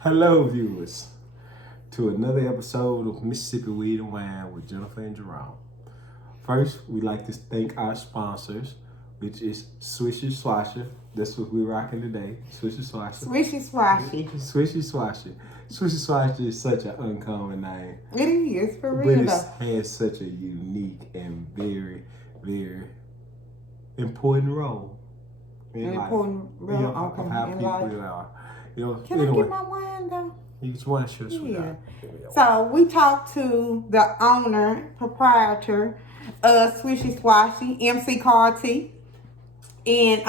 Hello, viewers, to another episode of Mississippi Weed and Wine with Jennifer and Jerome. First, we'd like to thank our sponsors, which is Swishy Swasher. That's what we're rocking today. Swishy Swasher. Swishy Swashy. Swishy Swasher. Swishy Swasher is such an uncommon name. It is, for real. But it has such a unique and very, very important role. Important role, okay. Of how people are. Can I get my wine though? You just want to Yeah. So we talked to the owner, proprietor of Swishy Swashy, MC Carty. And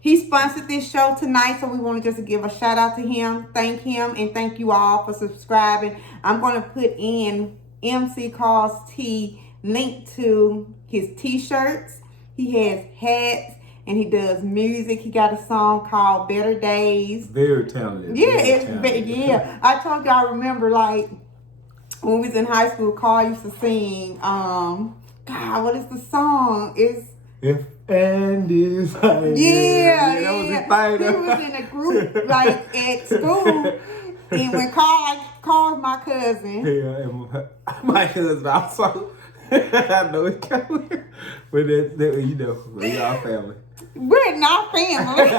he sponsored this show tonight, so we want to just give a shout out to him, thank him, and thank you all for subscribing. I'm going to put in MC Carty link to his t-shirts. He has hats. And he does music. He got a song called Better Days. Very talented. Yeah. I told you I remember like when we was in high school, Carl used to sing, God, what is the song? It's If and is Yeah. He was in a group like at school. And when Carl's my cousin. Yeah, and my cousin also. I know it's coming. But we are family. We're not family.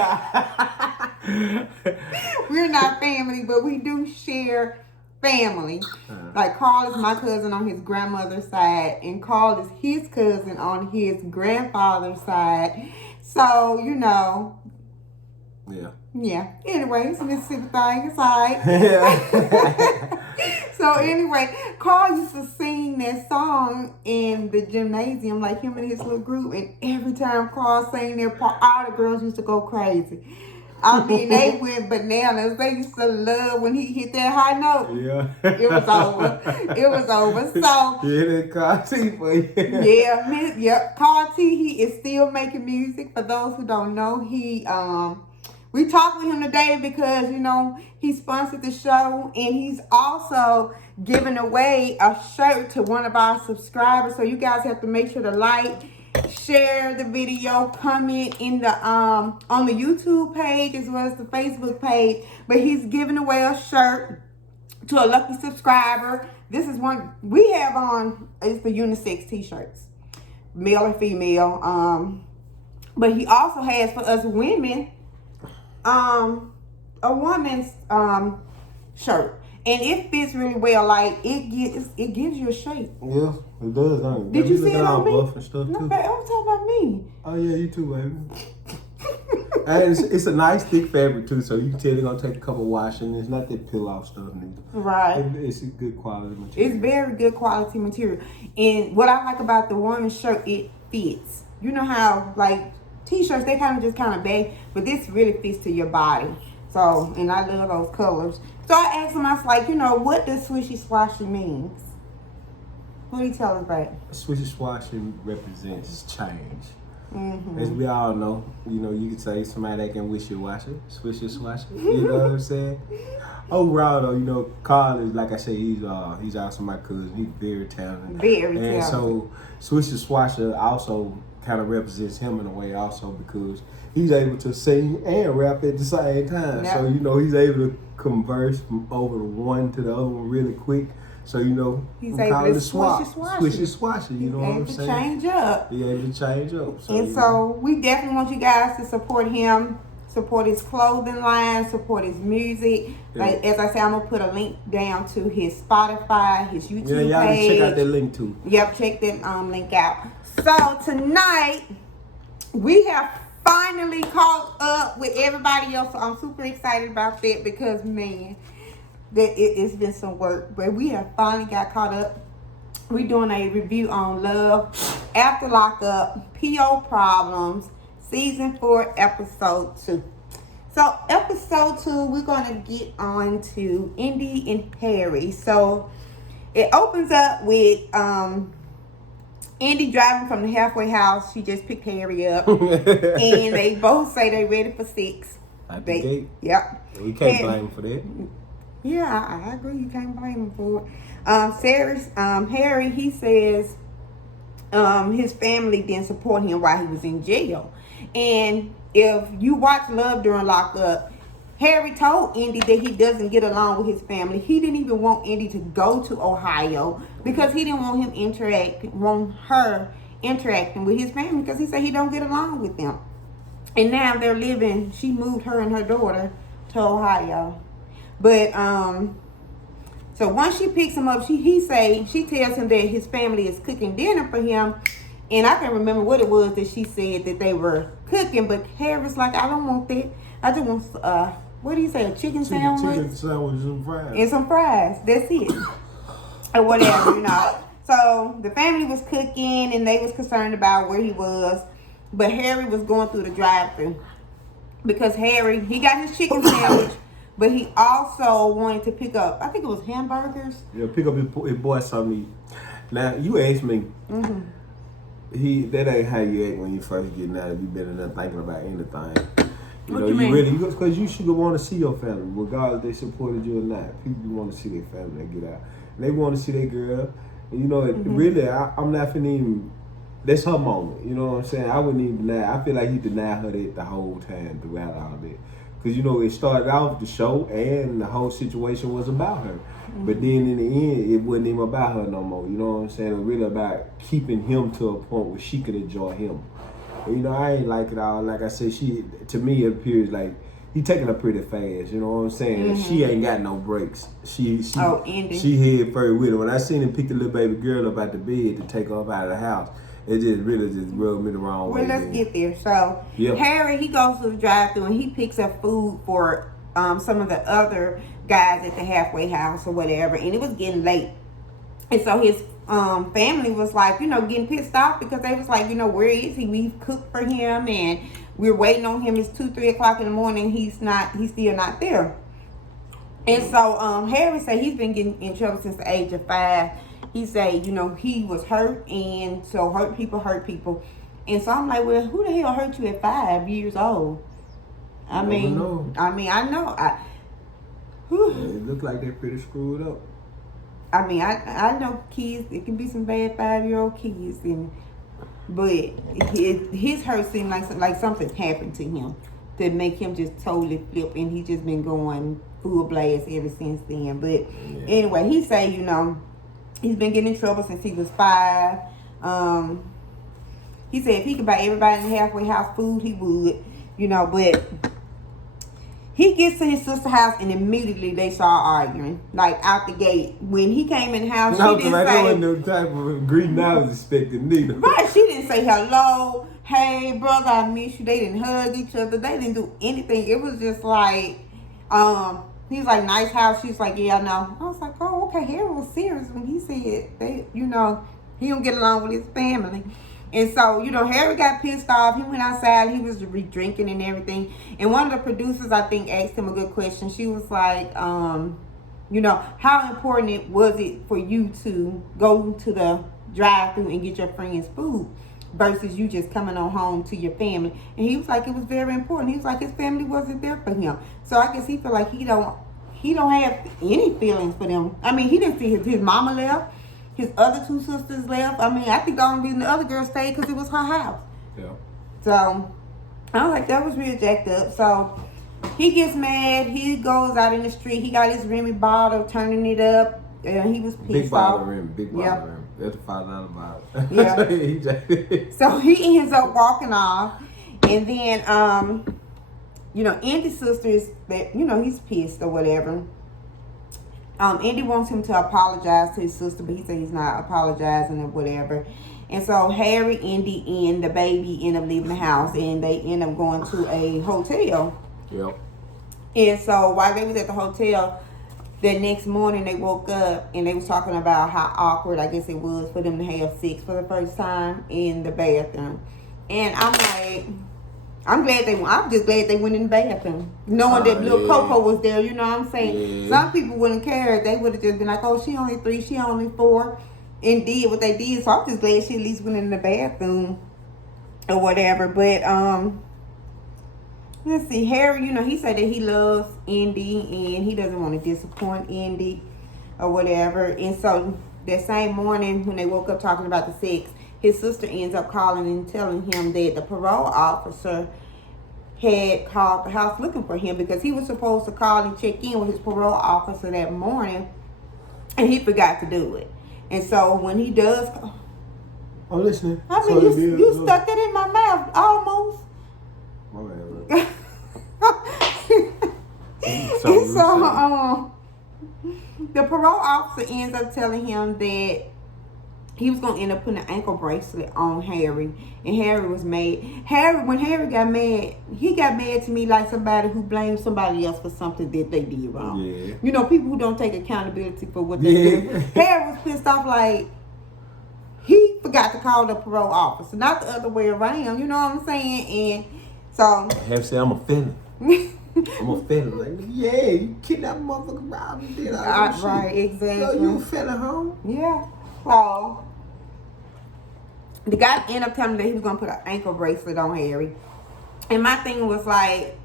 We're not family, but we do share family. Like Carl is my cousin on his grandmother's side, and Carl is his cousin on his grandfather's side. So, Yeah. Anyway, it's a Mississippi thing. It's all right. So anyway, Carl used to sing that song in the gymnasium, like him and his little group. And every time Carl sang their part, all the girls used to go crazy. I mean, they went bananas. They used to love when he hit that high note. Yeah. It was over. So yeah, that Carty for you. Carty, he is still making music. For those who don't know, we talked with him today because, he sponsored the show, and he's also giving away a shirt to one of our subscribers. So you guys have to make sure to like, share the video, comment in the on the YouTube page as well as the Facebook page. But he's giving away a shirt to a lucky subscriber. This is one we have on. It's the unisex t-shirts, male and female. But he also has for us women a woman's shirt, and it fits really well. Like it gives you a shape. Yeah, it does. Don't it? Did you see it on me? Buff and stuff No, too. I'm talking about me. Oh yeah, you too, baby. And it's a nice thick fabric too, so you can tell they're gonna take a couple washing. It's not that peel off stuff neither. Right. It's a good quality material. It's very good quality material, and what I like about the woman's shirt, it fits. You know how like t-shirts, they kind of bag, but this really fits to your body. So, and I love those colors. So I asked him, I was like, what does Swishy Swashy means? What do you tell us about? Swishy Swashy represents change. Mm-hmm. As we all know, you could say somebody that can wish you washy, swishy swashy. You know what I'm saying? Overall, though, Carl is, like I said, he's also my cousin. He's very talented. And so Swishy Swashy also kind of represents him in a way also because he's able to sing and rap at the same time. Yep. So, he's able to converse from over the one to the other one really quick. So, he's able to Swishy Swashy, you know what I'm saying? Change up. He's able to change up. So we definitely want you guys to support him, support his clothing line, support his music. Yeah. Like, as I said, I'm going to put a link down to his Spotify, his YouTube page. Yeah, y'all can check out that link too. Yep, check that link out. So tonight, we have finally caught up with everybody else. So I'm super excited about that because, man, it's been some work. But we have finally got caught up. We're doing a review on Love After Lockup, PO Problems, Season 4, Episode 2. So Episode 2, we're going to get on to Indy and Harry. So it opens up with Indy driving from the halfway house. She just picked Harry up. And they both say they're ready for sex. At the gate. Yep. We can't blame him for that. Yeah, I agree. You can't blame him for it. Harry, he says his family didn't support him while he was in jail. And if you watch Love During Lockup, Harry told Indy that he doesn't get along with his family. He didn't even want Indy to go to Ohio because he didn't want her interacting with his family because he said he don't get along with them. And now they're living, she moved her and her daughter to Ohio. But so once she picks him up, she tells him that his family is cooking dinner for him. And I can't remember what it was that she said that they were cooking, but Harry's like, I don't want that. I just want what do you say, a chicken sandwich? Chicken sandwich and some fries. And some fries. That's it. Or whatever, you know. So the family was cooking and they was concerned about where he was. But Harry was going through the drive-thru. Because Harry, he got his chicken sandwich, but he also wanted to pick up, I think it was hamburgers. Yeah, pick up his boy something to eat. Now, you asked me, that ain't how you act when you first get out. If you've been in there thinking about anything. What do you mean? Really, because you should want to see your family, regardless if they supported you or not. People want to see their family and get out. And they want to see their girl. And you know, really, I'm not finna even, that's her moment. You know what I'm saying? I wouldn't even deny. I feel like he denied her that the whole time throughout all that. Because, you know, it started off the show and the whole situation was about her. But then in the end, it wasn't even about her no more. You know what I'm saying? It was really about keeping him to a point where she could enjoy him. And, you know, I ain't like it all. Like I said, to me, it appears like he taking her pretty fast. You know what I'm saying? She ain't got no breaks. She head first with her. When I seen him pick the little baby girl up out the bed to take her up out of the house, it just really rubbed me the wrong way. Well, let's get there. So, Harry, he goes to the drive-thru and he picks up food for some of the other guys at the halfway house or whatever. And it was getting late. And so his family was like, you know, getting pissed off because they was like, you know, where is he? We've cooked for him and we're waiting on him. It's 2-3 o'clock in the morning. He's still not there. And so Harry said he's been getting in trouble since the age of 5. He said, you know, he was hurt, and so hurt people. And so I'm like, well, who the hell hurt you at 5 years old? I know. It looked like they're pretty screwed up. I mean, I know kids, it can be some bad 5-year-old kids, but his hurt seemed like something happened to him to make him just totally flip, and he just been going full blast ever since then. But anyway, he say, you know, he's been getting in trouble since he was 5. He said if he could buy everybody in the halfway house food, he would, you know, but he gets to his sister's house and immediately they start arguing, like out the gate. When he came in the house, she didn't say... That wasn't no type of greeting I was expecting neither. Right, she didn't say hello, hey brother, I miss you. They didn't hug each other. They didn't do anything. It was just like, he's like, nice house. She's like, yeah, I know. I was like, oh, okay. Harry was serious when he said they, you know, he don't get along with his family. And so, you know, Harry got pissed off. He went outside. He was drinking and everything. And one of the producers, I think, asked him a good question. She was like, you know, how important was it for you to go to the drive-thru and get your friends food versus you just coming on home to your family? And he was like, it was very important. He was like, his family wasn't there for him. So I guess he feel like he don't have any feelings for them. I mean, he didn't see his mama left. His other 2 sisters left. I mean, I think the only reason the other girl stayed because it was her house. Yeah. So, I was like, that was real jacked up. So, he gets mad. He goes out in the street. He got his Remy bottle, turning it up. And he was pissed big off. Big bottle Remy. That's a $5 bottle. Yeah. So, he ends up walking off. And then, you know, Andy's sister is, you know, he's pissed or whatever. Andy wants him to apologize to his sister, but he said he's not apologizing or whatever. And so Harry, Andy, and the baby end up leaving the house, and they end up going to a hotel. Yep. And so while they was at the hotel, the next morning they woke up and they was talking about how awkward I guess it was for them to have sex for the first time in the bathroom. And I'm like, I'm just glad they went in the bathroom. Knowing that little Coco was there, you know what I'm saying? Yeah. Some people wouldn't care. They would have just been like, oh, she only 3, she only 4, and did what they did. So I'm just glad she at least went in the bathroom or whatever. But, let's see, Harry, you know, he said that he loves Indy and he doesn't want to disappoint Indy or whatever. And so that same morning when they woke up talking about the sex, his sister ends up calling and telling him that the parole officer had called the house looking for him because he was supposed to call and check in with his parole officer that morning, and he forgot to do it. And so when he does, I'm listening. I mean, you stuck that in my mouth almost. My bad. So the parole officer ends up telling him that he was gonna end up putting an ankle bracelet on Harry, and Harry was mad. When Harry got mad, he got mad to me like somebody who blames somebody else for something that they did wrong. Yeah. You know, people who don't take accountability for what they do. Harry was pissed off like he forgot to call the parole officer, not the other way around. You know what I'm saying? And so Harry said, "I'm a felon." I'm a felon. Like, yeah, you kidnapped a motherfucker, robbed and did all that shit. Right, exactly. So you a felon, home? Yeah. So the guy ended up telling me that he was gonna put an ankle bracelet on Harry, and my thing was like,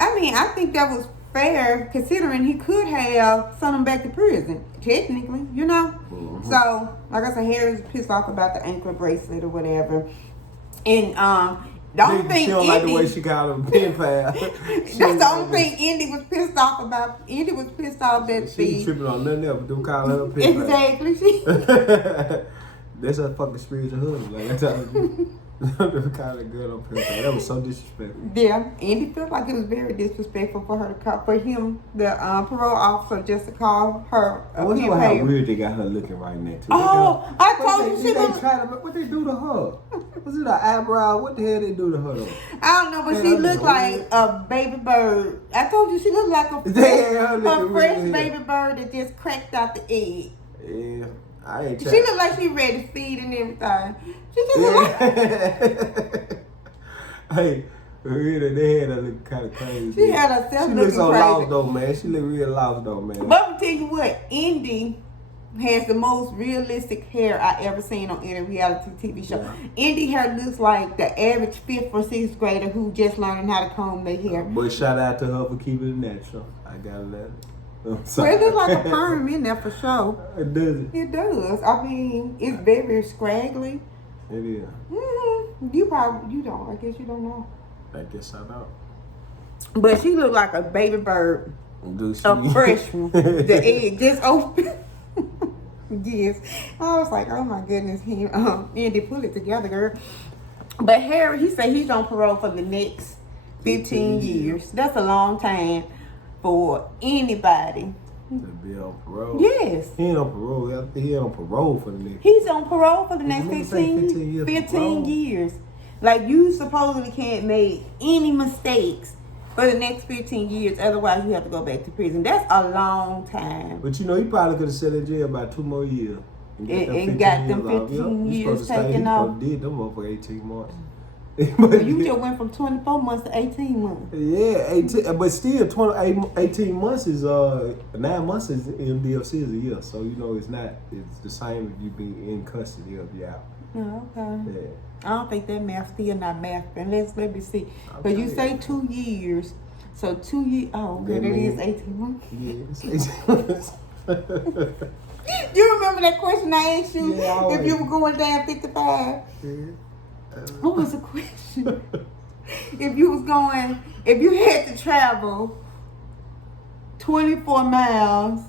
I mean, I think that was fair considering he could have sent him back to prison, technically, you know. Mm-hmm. So, like I said, Harry's pissed off about the ankle bracelet or whatever, and the only thing she don't like the way she got him pen pal. That's the only thing Indy was pissed off about. Indy was pissed off that she ain't tripping on nothing else but them calling her pen pal. Exactly. That's her fucking spiritual husband. Like I told you. Them kind of girl on pen pal. That was so disrespectful. Yeah, Indy felt like it was very disrespectful for her to call, for him, the parole officer, just to call her I wonder how weird they got her looking right now. Too. Oh, I told you she was. What they do to her? Was it an eyebrow? What the hell they do to her though? I don't know, but she looked like a baby bird. I told you she looked like a fresh baby bird that just cracked out the egg. Yeah, I ain't. She looked like she ready to feed and everything. She just looked like. Hey, really, they had her looking kind of crazy. She had herself looking crazy. She looked so lost though, man. She looked real lost though, man. But I'm tell you what, Indy has the most realistic hair I ever seen on any reality TV show. Yeah. Indy hair looks like the average 5th or 6th grader who just learning how to comb their hair. But shout out to her for keeping it natural. I gotta let it. Well, it looks like a perm in there for sure. It does. It does. I mean, it's very scraggly. It is. Mm-hmm. You don't. I guess you don't know. I guess I don't. But she looked like a baby bird. Do she? A fresh one. The egg just open. Yes. I was like, oh my goodness, Indy, pull it together, girl. But Harry, he said he's on parole for the next 15 years. That's a long time for anybody. To be on parole? Yes. He ain't on parole. He ain't on parole for the next. He's on parole for the next 15 years. 15 years. Like, you supposedly can't make any mistakes for the next 15 years. Otherwise, you have to go back to prison. That's a long time. But you know, he probably could have sat in jail about 2 more years. And got them 15 years taken off. He did them up for 18 months. But you just went from 24 months to 18 months. Yeah, 18, but still 18 months is 9 months is MDFC is a year. So you know it's the same if you be in custody or be out. Oh, okay. Yeah. I don't think that math still not math. But let me see. But you say 2 years. So 2 years. Oh, okay, that is 18 months. Yeah, it's 18 months. You remember that question I asked you? Yeah, if you were going down 55? Yeah. What was the question? If you had to travel 24 miles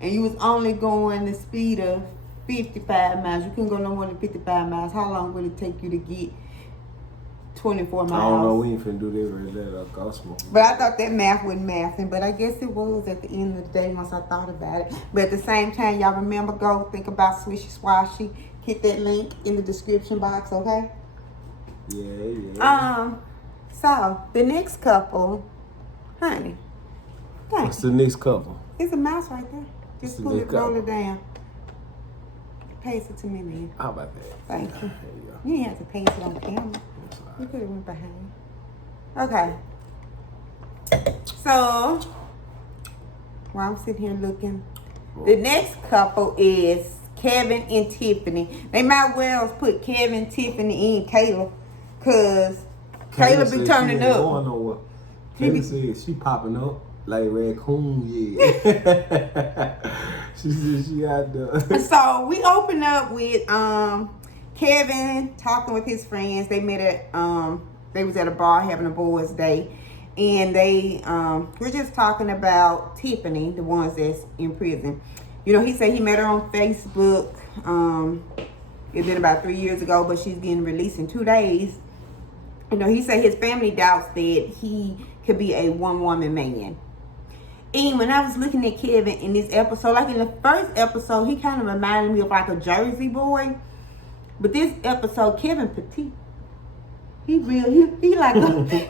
and you was only going the speed of 55 miles, you couldn't go no more than 55 miles, how long would it take you to get 24 miles? I don't know, we ain't finna do that right there, Cosmo. But I thought that math wasn't mathing, but I guess it was at the end of the day once I thought about it. But at the same time, y'all remember, go think about Swishy Swashy. Hit that link in the description box, okay? Yeah. So the next couple, honey. What's the next couple? It's a mouse right there. Just pull it, roll it down. Paste it to me, man. How about that? Thank you. There you go. You didn't have to paste it on camera. You could have went behind. Okay. So, while I'm sitting here looking, the next couple is Kevin and Tiffany. They might well put Kevin, Tiffany, and Kayla, cause Kayla be turning up. Kayla said she popping up like raccoon, yeah. She said she out there. So we open up with Kevin talking with his friends. They met at They was at a bar having a boys' day. And they we're just talking about Tiffany, the ones that's in prison. You know, he said he met her on Facebook. It's been about 3 years ago, but she's getting released in 2 days. You know, he said his family doubts that he could be a one-woman man. And when I was looking at Kevin in this episode, like in the first episode, he kind of reminded me of like a Jersey boy. But this episode, Kevin petite. He like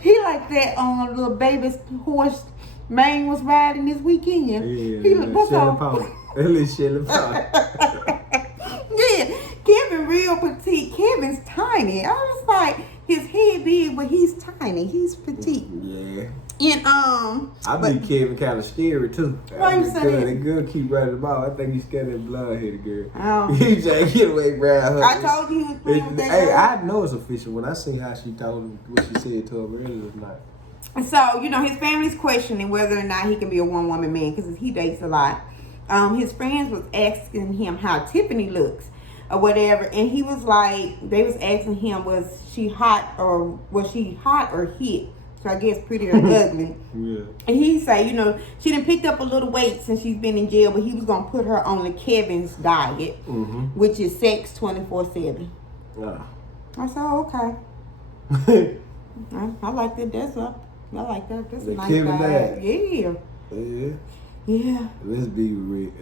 he like that little baby's horse Maine was riding this weekend. Yeah, he look, what's up? Yeah, Kevin real petite. Kevin's tiny. I was like, his head big, but he's tiny. He's petite. Yeah. And I think Kevin kind of scary too. Why you say that? The girl keep running the ball. I think he's scared of that blood-headed girl. Oh. He just get away around her. I told you he was playing with that Hey, girl. I know it's official when I see how she told him what she said to him earlier tonight. So, you know, his family's questioning whether or not he can be a one-woman man because he dates a lot. His friends was asking him how Tiffany looks or whatever, and he was like, they was asking him, was she hot or hit? So I guess pretty or ugly. Yeah. And he say, you know, she done picked up a little weight since she's been in jail, but he was going to put her on the Kevin's diet, which is sex 24/7. Yeah. I said, oh, okay. I like that. That's up. I like that. That's a nice Kevin diet. died. Yeah. Yeah. Yeah. Let's be real.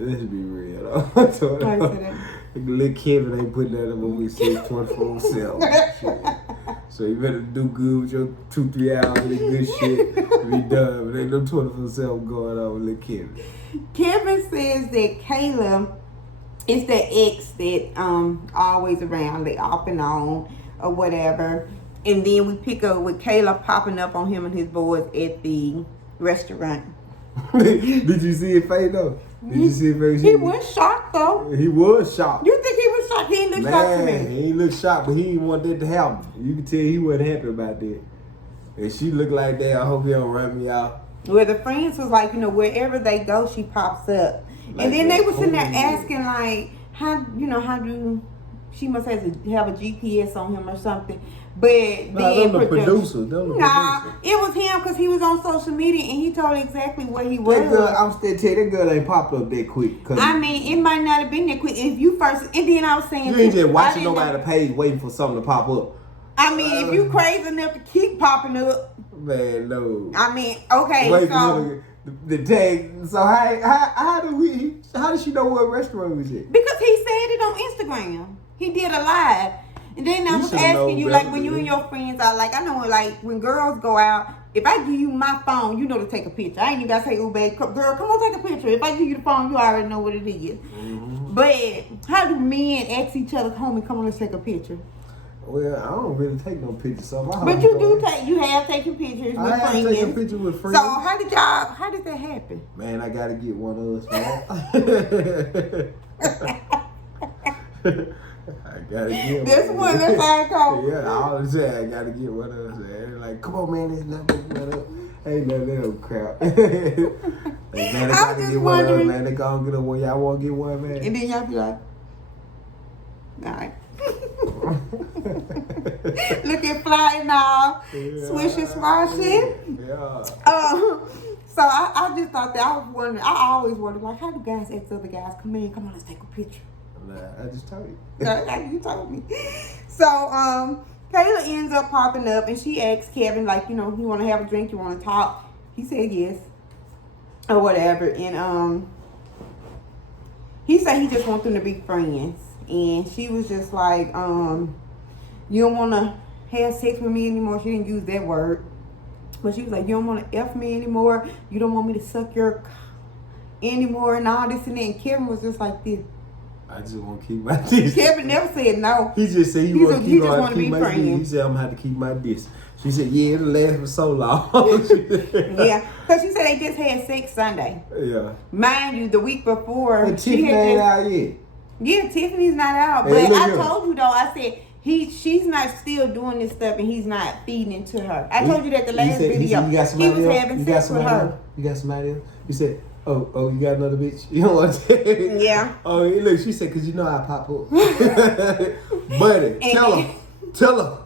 Little Kevin ain't putting that up when we say 24/7. So you better do good with your 2-3 hours of good shit to be done. But ain't no 24/7 going on with little Kevin. Kevin says that Kayla is the ex that always around, they off and on or whatever. And then we pick up with Kayla popping up on him and his boys at the restaurant. Did you see his face though? Did you see his face? He was shocked though. He was shocked. You think he was shocked? He didn't look shocked to me. He ain't look shocked, but he didn't want that to happen. You can tell he wasn't happy about that. And she looked like that. I hope you don't run me out. Well, the friends was like, you know, wherever they go, she pops up. Like and then they was sitting there totally asking like, how do she must have a GPS on him or something. But Nah, them the producers. Nah, it was him because he was on social media and he told exactly where he was. That girl, I'm still telling you, that girl ain't popped up that quick. I mean, it might not have been that quick. If you first, and then I was saying, you ain't just watching I didn't nobody page waiting for something to pop up. I mean, if you crazy enough to keep popping up, Man, no. I mean, okay, Wait so for the tag. So how did she know what restaurant we was at? because he said it on Instagram, he did a live. And then I You was should've known asking you, better like, when than you and that. your friends are, like, I know, like, when girls go out, if I give you my phone, you know to take a picture. I ain't even got to say, oh, babe, girl, come on, take a picture. If I give you the phone, you already know what it is. But how do men ask each other, homie, come on, let's take a picture? Well, I don't really take no pictures. So But you have taken pictures with I have friends. taken pictures with friends. So how did that happen? Man, I gotta get one of us, man. I gotta get This one, that's how I call. Yeah, all the time I gotta get one of us, man. Like, come on, man, there's nothing. Ain't none of that crap. Like, man, I gotta just get one of us, wondering. man. They gonna get one. Y'all wanna get one, man? And then y'all be like, all right. Looking fly now. Yeah. Swish and swashing. Yeah. So I just thought that I was wondering. I always wondered, like, how do guys ask other guys, come on, let's take a picture. Nah, I just told you. You told me. So Kayla ends up popping up and she asks Kevin, like, you know, you want to have a drink, you want to talk? He said yes, or whatever. And he said he just wants them to be friends. And she was just like, you don't want to have sex with me anymore. She didn't use that word. But she was like, you don't want to F me anymore. You don't want me to suck your anymore and all this and that. And Kevin was just like this. I just want to keep my distance. Kevin never said no. He just said he want to just keep wanna be my distance. He friends. said, I'm going to have to keep my distance. She said, yeah, it'll last for so long. Yeah, because she said they just had sex Sunday. Yeah. Mind you, the week before, But she Tiffany had ain't just... out yet. Yeah, Tiffany's not out. Hey, But look I here. told you, though, I said, she's not still doing this stuff and he's not feeding into her. I told you that the last He video. said, you got He somebody was else? having You got sex with somebody her. else? You got somebody else? You said, oh, you got another bitch? You don't want to Yeah. Oh, look, she said, because you know I pop up. Buddy, tell her.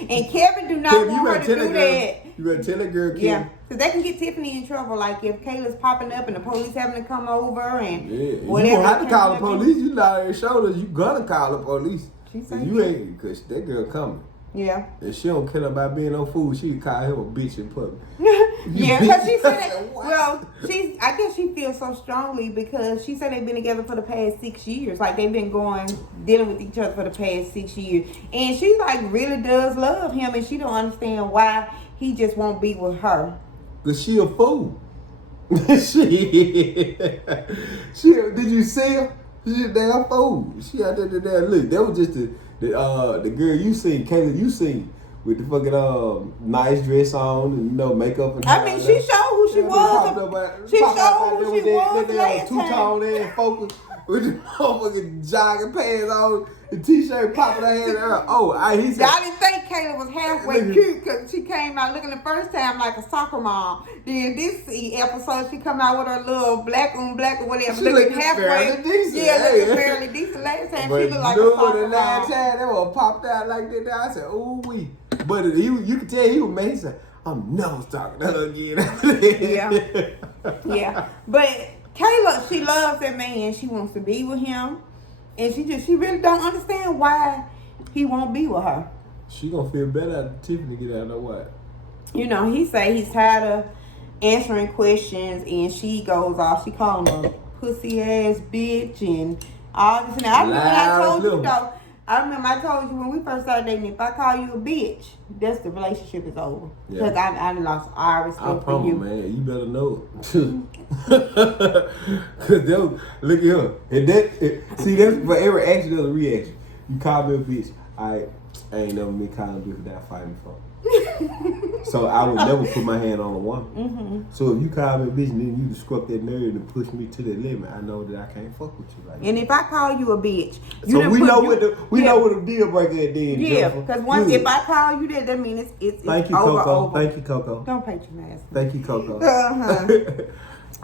And Kevin do not want her to do that. You better tell that girl, Kevin. Yeah, because they can get Tiffany in trouble. Like if Kayla's popping up and the police having to come over and whatever. You gonna have to call the police. You lie on your shoulders. You gonna call the police. You ain't, because that girl coming. Yeah. And she don't care about being no fool. She can call him a bitch in public. Yeah, because she said, well, I guess she feels so strongly because she said they've been together for the past 6 years. Like they've been dealing with each other for the past 6 years. And she like really does love him and she don't understand why he just won't be with her. Because she a fool. she, did you see her? She a damn fool. She out there, look, that was just the girl you seen, Kayla, you seen with the fucking nice dress on and makeup and I mean, she showed who she was. She showed who she was last time. Two-tone and focus with the motherfucking jogging pants on, the t-shirt popping her head out. He said, I didn't think Kayla was halfway cute because she came out looking the first time like a soccer mom. Then this episode, she come out with her little black on black or whatever, she looking halfway. Fairly decent. Yeah, looking fairly decent. Last time she looked like a soccer mom. Last time that one popped out like that. I said, ooh wee. But you could tell he was mad. He said, I'm never talking to her again. Yeah. But Kayla, she loves that man. She wants to be with him. And she really don't understand why he won't be with her. She gonna feel better after Tiffany get out of what? He say he's tired of answering questions and she goes off. She call him a pussy ass bitch and all this and that. I remember I told you when we first started dating, if I call you a bitch, that's the relationship is over. Because I lost all respect for you. Man, you better know. Because look at her. And see, that's for every action, there's a reaction. You call me a bitch. I ain't never been calling a bitch without fighting before. So I would never put my hand on a woman. Mm-hmm. So if you call me a bitch and then you struck that nerve and push me to the limit, I know that I can't fuck with you. And if I call you a bitch, so we know what the deal breaker is then. Yeah, because if I call you that means it's Thank you, over. Coco. Thank you, Coco. Don't patronize me. Thank you, Coco.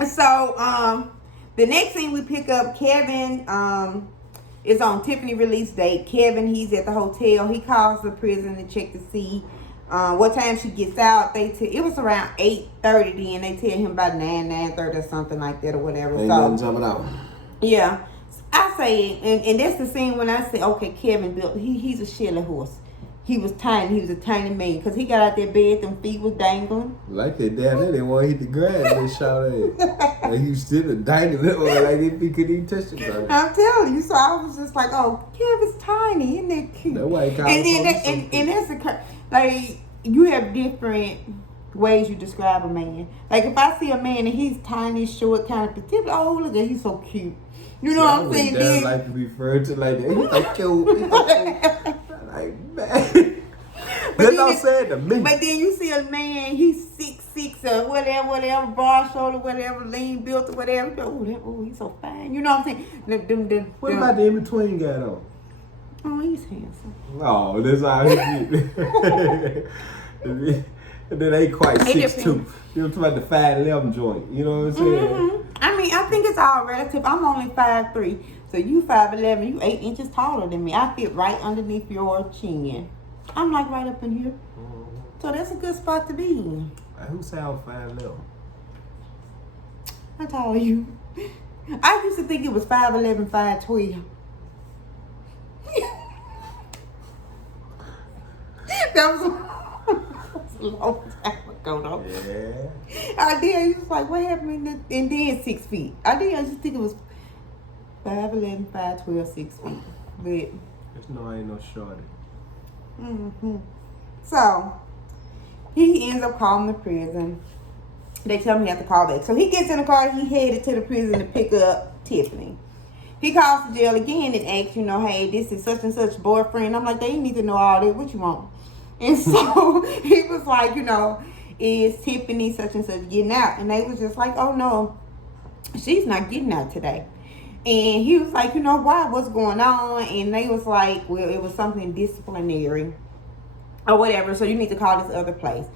So the next thing we pick up, Kevin is on Tiffany release date. Kevin, he's at the hotel. He calls the prison to check to see what time she gets out. It was around 8:30 then. They tell him about 9:30 or something like that or whatever. Ain't nothing jumping out. Yeah. I say, and that's the scene when I say, okay, Kevin he's a Shelly horse. He was tiny. He was a tiny man because he got out that bed, them feet was dangling. Like that down there, they want to hit the grass. They shout at and he was still dangling like if he couldn't even touch the ground. I'm telling you. So I was just like, oh, Kevin's tiny. Isn't that cute? That's why he called and that's the like you have different ways you describe a man. Like if I see a man and he's tiny, short, kind of petite, oh look at he's so cute. You know what I'm saying? Then like to be referred to like that. He's so cute. He's so cute. Like man. That's not saying to me. But then you see a man, he's 6'6" or whatever, broad shoulder, whatever, lean built or whatever. Oh, he's so fine. You know what I'm saying? What about the in between guy though? Oh, he's handsome. Oh, that's how he get. And then they quite 6'2". You know, talking about the 5'11" joint. You know what I'm saying? Mm-hmm. I mean, I think it's all relative. I'm only 5'3", so you 5'11", you 8 inches taller than me. I fit right underneath your chin. I'm like right up in here. Mm-hmm. So that's a good spot to be in. Who say I was 5'11"? How tall are you? I used to think it was 5'11", 5'12". That was a long time ago, though. Yeah. I did. I was like, what happened? And then 6 feet. I just think it was 5'11", 5'12", 6 feet. But there's no, I ain't no shorty. Mm-hmm. So he ends up calling the prison. They tell him he has to call back. So he gets in the car. He headed to the prison to pick up Tiffany. He calls the jail again and asks, hey, this is such and such boyfriend. I'm like, they need to know all that. What you want? And so he was like, is Tiffany such and such getting out? And they was just like, oh no, she's not getting out today. And he was like, why? What's going on? And they was like, well, it was something disciplinary or whatever. So you need to call this other place.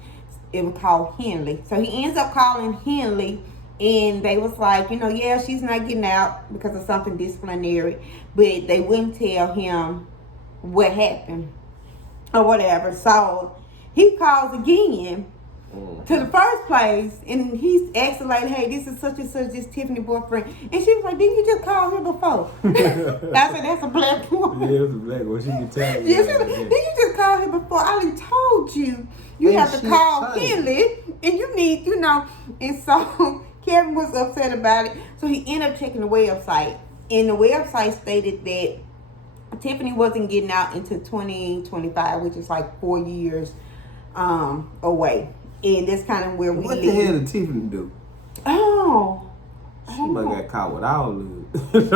It was called Henley. So he ends up calling Henley. And they was like, yeah, she's not getting out because of something disciplinary. But they wouldn't tell him what happened. or whatever. So he calls again to the first place, and he's asking like, "Hey, this is such and such, this Tiffany boyfriend," and she was like, "Didn't you just call her before?" I said, "That's a black woman." Yeah, it's a black one. She can tell. Yes, didn't you just call her before? I already told you. You have to call Henley, and you need, you know. And so Kevin was upset about it. So he ended up checking the website, and the website stated that Tiffany wasn't getting out until 2025, which is like 4 years away. And that's kind of where we What live. the hell did Tiffany do? Oh. She might got caught with all of it.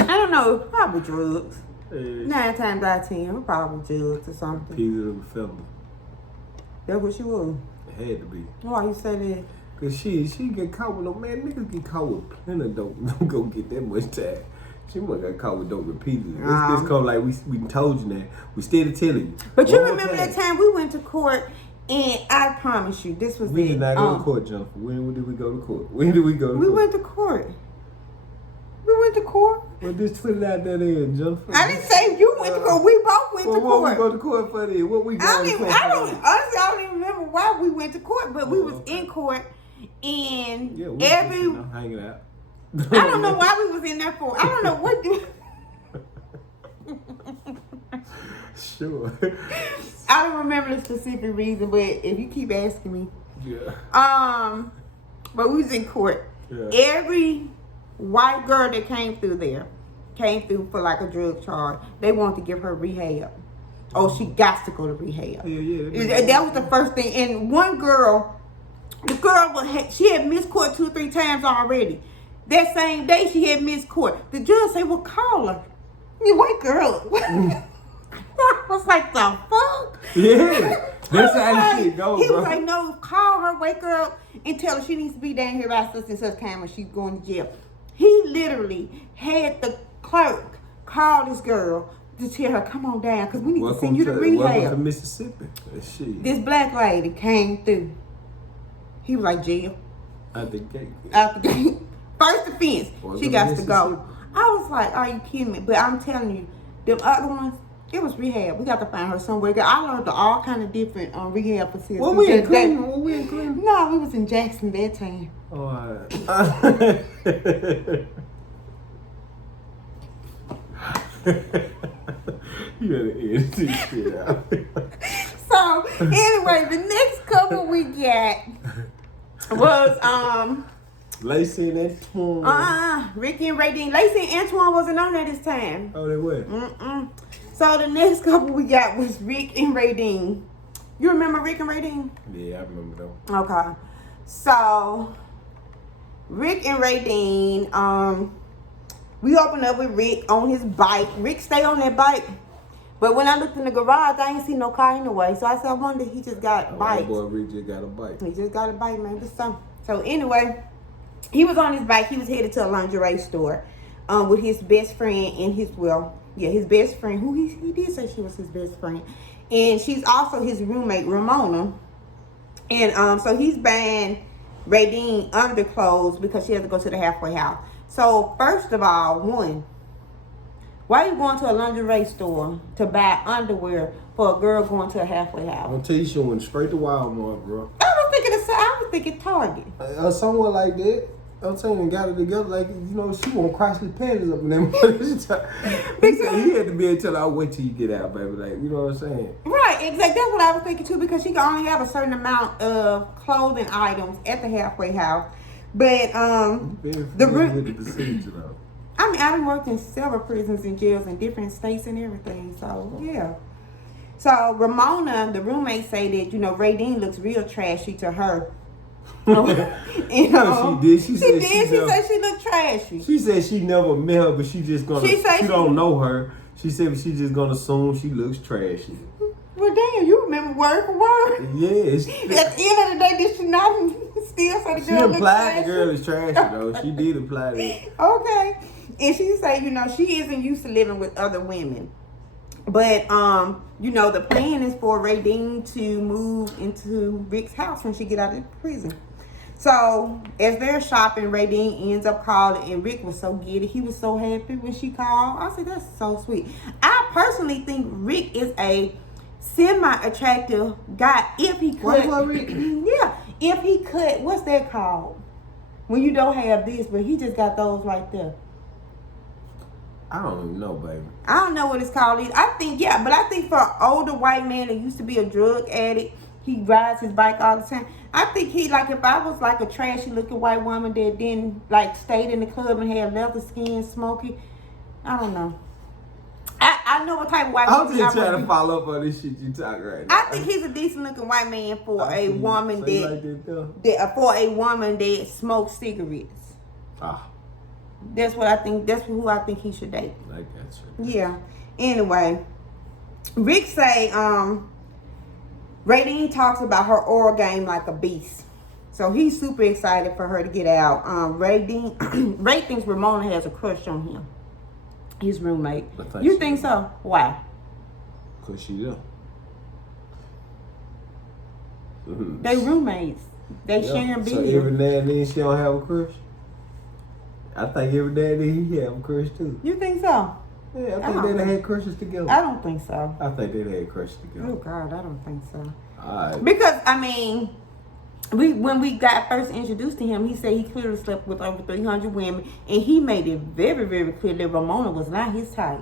I don't know. Probably drugs. 9 times out of 10, probably drugs or something. Piece of the feather. That's what she was. It had to be. Why you say that? Cause she get caught with no man. Niggas get caught with plenty of dope. Don't go get that much time. She must got caught with dope repeatedly. It's called like we told you that. We still telling you. But you remember that time we went to court, and I promise you, this was we did not go to court, Jennifer. When did we go to court? When did we go to court? We went to court. We went to court. Well, just put it out there then, Jennifer. I didn't say you went to court. We both went to court. What we go to court for then? What we going to court for? Honestly, I don't even remember why we went to court, but we was in court, and we was hanging out. I don't know why we was in there for. I don't know what. Sure. I don't remember the specific reason, but if you keep asking me. Yeah. But we was in court. Yeah. Every white girl that came through for like a drug charge. They wanted to give her rehab. Oh, she got to go to rehab. Yeah. That was the first thing. And one girl, she had missed court 2 or 3 times already. That same day she had missed court. The judge said, "Well, call her." You white girl. I was like, the fuck? Yeah. That's how this shit goes, He bro. was like, "No, call her, wake her up, and tell her she needs to be down here by such and such time when she's going to jail." He literally had the clerk call this girl to tell her, "Come on down, because we need to send you to rehab." Welcome to Mississippi. Shit. This black lady came through. He was like, "Jail." Out the gate. Out the gate. First offense, she got to go. Mississippi. I was like, "Are you kidding me?" But I'm telling you, them other ones, it was rehab. We got to find her somewhere. I learned all kind of different rehab facilities. Well, we in Cleveland. No, we was in Jackson that time. Oh, all right. You gotta edit this shit out. So anyway, the next couple we got was Lacey and Antoine. Ricky and Radine. Lacey and Antoine wasn't on there this time. Oh, they were. So the next couple we got was Rick and Radine. You remember Rick and Radine? Yeah, I remember them. Okay. So Rick and Radine, we opened up with Rick on his bike. Rick stayed on that bike. But when I looked in the garage, I ain't see no car in the way. So I said, I wonder he just got bikes. Boy, Rick just got a bike. He just got a bike, man. So anyway, he was on his bike. He was headed to a lingerie store with his best friend and his best friend, who he did say she was his best friend. And she's also his roommate, Ramona. And so he's buying Radine underclothes because she has to go to the halfway house. So first of all, why are you going to a lingerie store to buy underwear for a girl going to a halfway house? I'll tell you, she went straight to Walmart, bro. I was thinking Target. Somewhere like that. I'm saying, got it together like, she won't cross his panties up in that. He had to be until I wait till you get out, baby. Like, you know what I'm saying? Right, exactly. That's what I was thinking too, because she can only have a certain amount of clothing items at the halfway house. But with the procedure, though. I mean, I've worked in several prisons and jails in different states and everything. So yeah. So Ramona, the roommate, say that Radine looks real trashy to her. She did. She said she looked trashy. She said she never met her, but she just gonna. She don't know her. She said she just gonna assume she looks trashy. Well, damn, you remember word for word. Yes. At the end of the day, did she not still say the girl looks trashy? She implied the girl is trashy, though. She did imply that. Okay. And she say, she isn't used to living with other women. But, the plan is for Radine to move into Rick's house when she get out of prison. So, as they're shopping, Radine ends up calling, and Rick was so giddy. He was so happy when she called. I said, that's so sweet. I personally think Rick is a semi-attractive guy if he could. Rick? Yeah, if he could. What's that called? When you don't have this, but he just got those right there. I don't even know, baby. I don't know what it's called either. I think for an older white man that used to be a drug addict, he rides his bike all the time. I think he, like, if I was like a trashy looking white woman that then like stayed in the club and had leather skin, smoky, I don't know. I know what type of white woman. I'm just trying to follow up on this shit you talking right now. I think he's a decent looking white man for a woman for a woman that smokes cigarettes. That's what I think. That's who I think he should date. I got you. Yeah. Anyway, Rick say Radine talks about her oral game like a beast. So he's super excited for her to get out. Ray thinks Ramona has a crush on him. His roommate. You think so? Why? Because she do. They roommates. They sharing beer. So every now and then she don't have a crush? I think every now and then he have a crush too. You think so? Yeah, I think they had crushes together. I don't think so. I think they had crushes together. Oh God, I don't think so. Alright. Because I mean, when we got first introduced to him, he said he clearly slept with over 300 women, and he made it very, very clear that Ramona was not his type.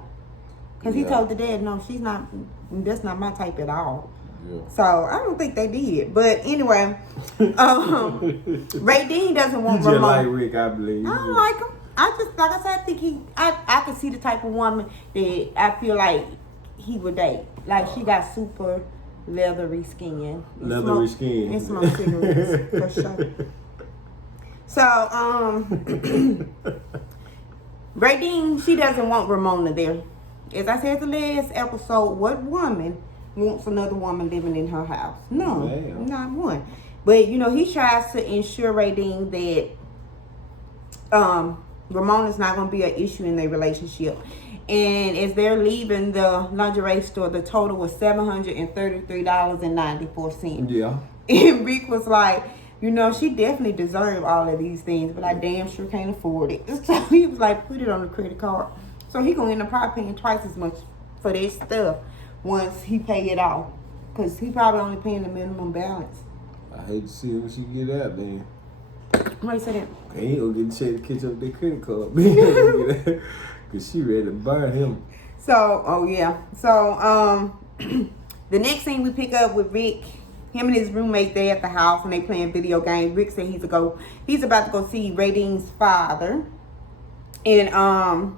Because he told the dad, no, she's not. That's not my type at all. Yeah. So I don't think they did. But anyway, Radine doesn't want you just Ramona. Like Rick, I believe. I don't like him. I just, like I said, I think I could see the type of woman that I feel like he would date. Like she got super leathery skin. Leathery skin. And smoke cigarettes, for sure. So, Radine, she doesn't want Ramona there. As I said the last episode, what woman wants another woman living in her house? No, not one. But, you know, he tries to ensure Radine that Ramona's not going to be an issue in their relationship. And as they're leaving the lingerie store, the total was $733.94. Yeah. And Rick was like, you know, she definitely deserved all of these things, but I damn sure can't afford it. So he was like, put it on the credit card. So he going to end up probably paying twice as much for that stuff once he pay it off. Because he probably only paying the minimum balance. I hate to see when she get out, man. Why you say that? He ain't gonna get a chance to catch up with that credit card. Because she ready to burn him. So, the next thing we pick up with Rick, him and his roommate, they at the house and they playing video games. Rick said he's about to go see Radine's father. And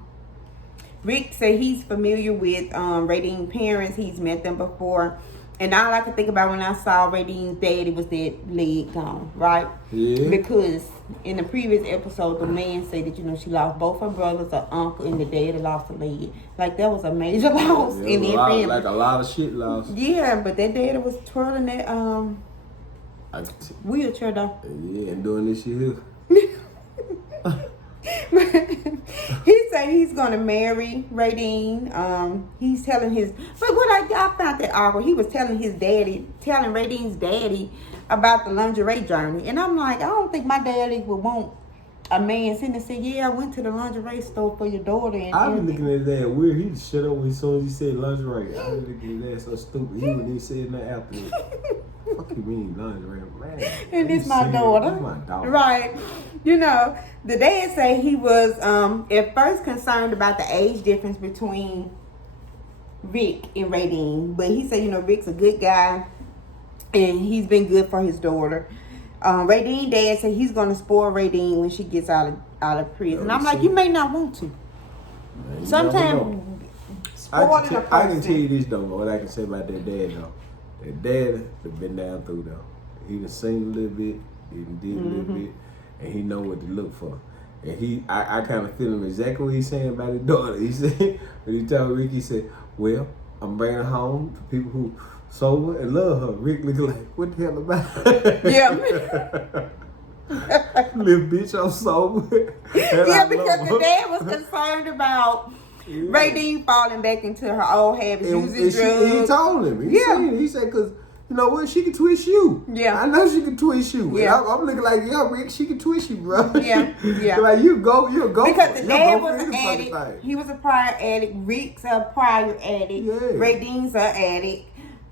Rick said he's familiar with Radine's parents. He's met them before. And all I could think about when I saw Radine's daddy was that leg gone, right? Yeah. Because in the previous episode, the man said that, you know, she lost both her brothers, her uncle, and the daddy lost a leg. Like, that was a major loss in their family. Like a lot of shit lost. Yeah, but that daddy was twirling that wheelchair, though. Yeah, and doing this shit here. He said he's gonna marry Radine. He's telling but what I found that awkward. He was telling Radine's daddy about the lingerie journey, and I'm like, I don't think my daddy would want a man sitting and say, yeah, I went to the lingerie store for your daughter. And I was looking at that weird. He shut up as soon as he said lingerie. I was looking at that so stupid. He wouldn't even say that after it. What you mean lingerie, man? And it's my daughter. It's my daughter. Right. You know, the dad say he was at first concerned about the age difference between Rick and Radine, but he said, you know, Rick's a good guy and he's been good for his daughter. Radine dad said he's gonna spoil Radine when she gets out of prison. I'm like, you may not want to. Sometimes I can tell you this though, what I can say about that dad though. That dad has been down through though. He done seen a little bit, he done did a little bit, and he know what to look for. And I kind of feel him exactly what he's saying about his daughter. He said, when he told Rick, he said, well, I'm bringing her home to people who sober and love her. Rick looking like, what the hell about it? Yeah. Little bitch, I'm sober. Yeah, because the dad was concerned about Radine falling back into her old habits, using drugs. He told him. He said, because, you know what, she can twist you. Yeah. I know she can twist you. Yeah. I'm looking like, yeah, Rick, she can twist you, bro. Yeah, yeah. Like, you'll go because the dad was an an addict. He was a prior addict. Rick's a prior addict. Yeah. Radine's an addict.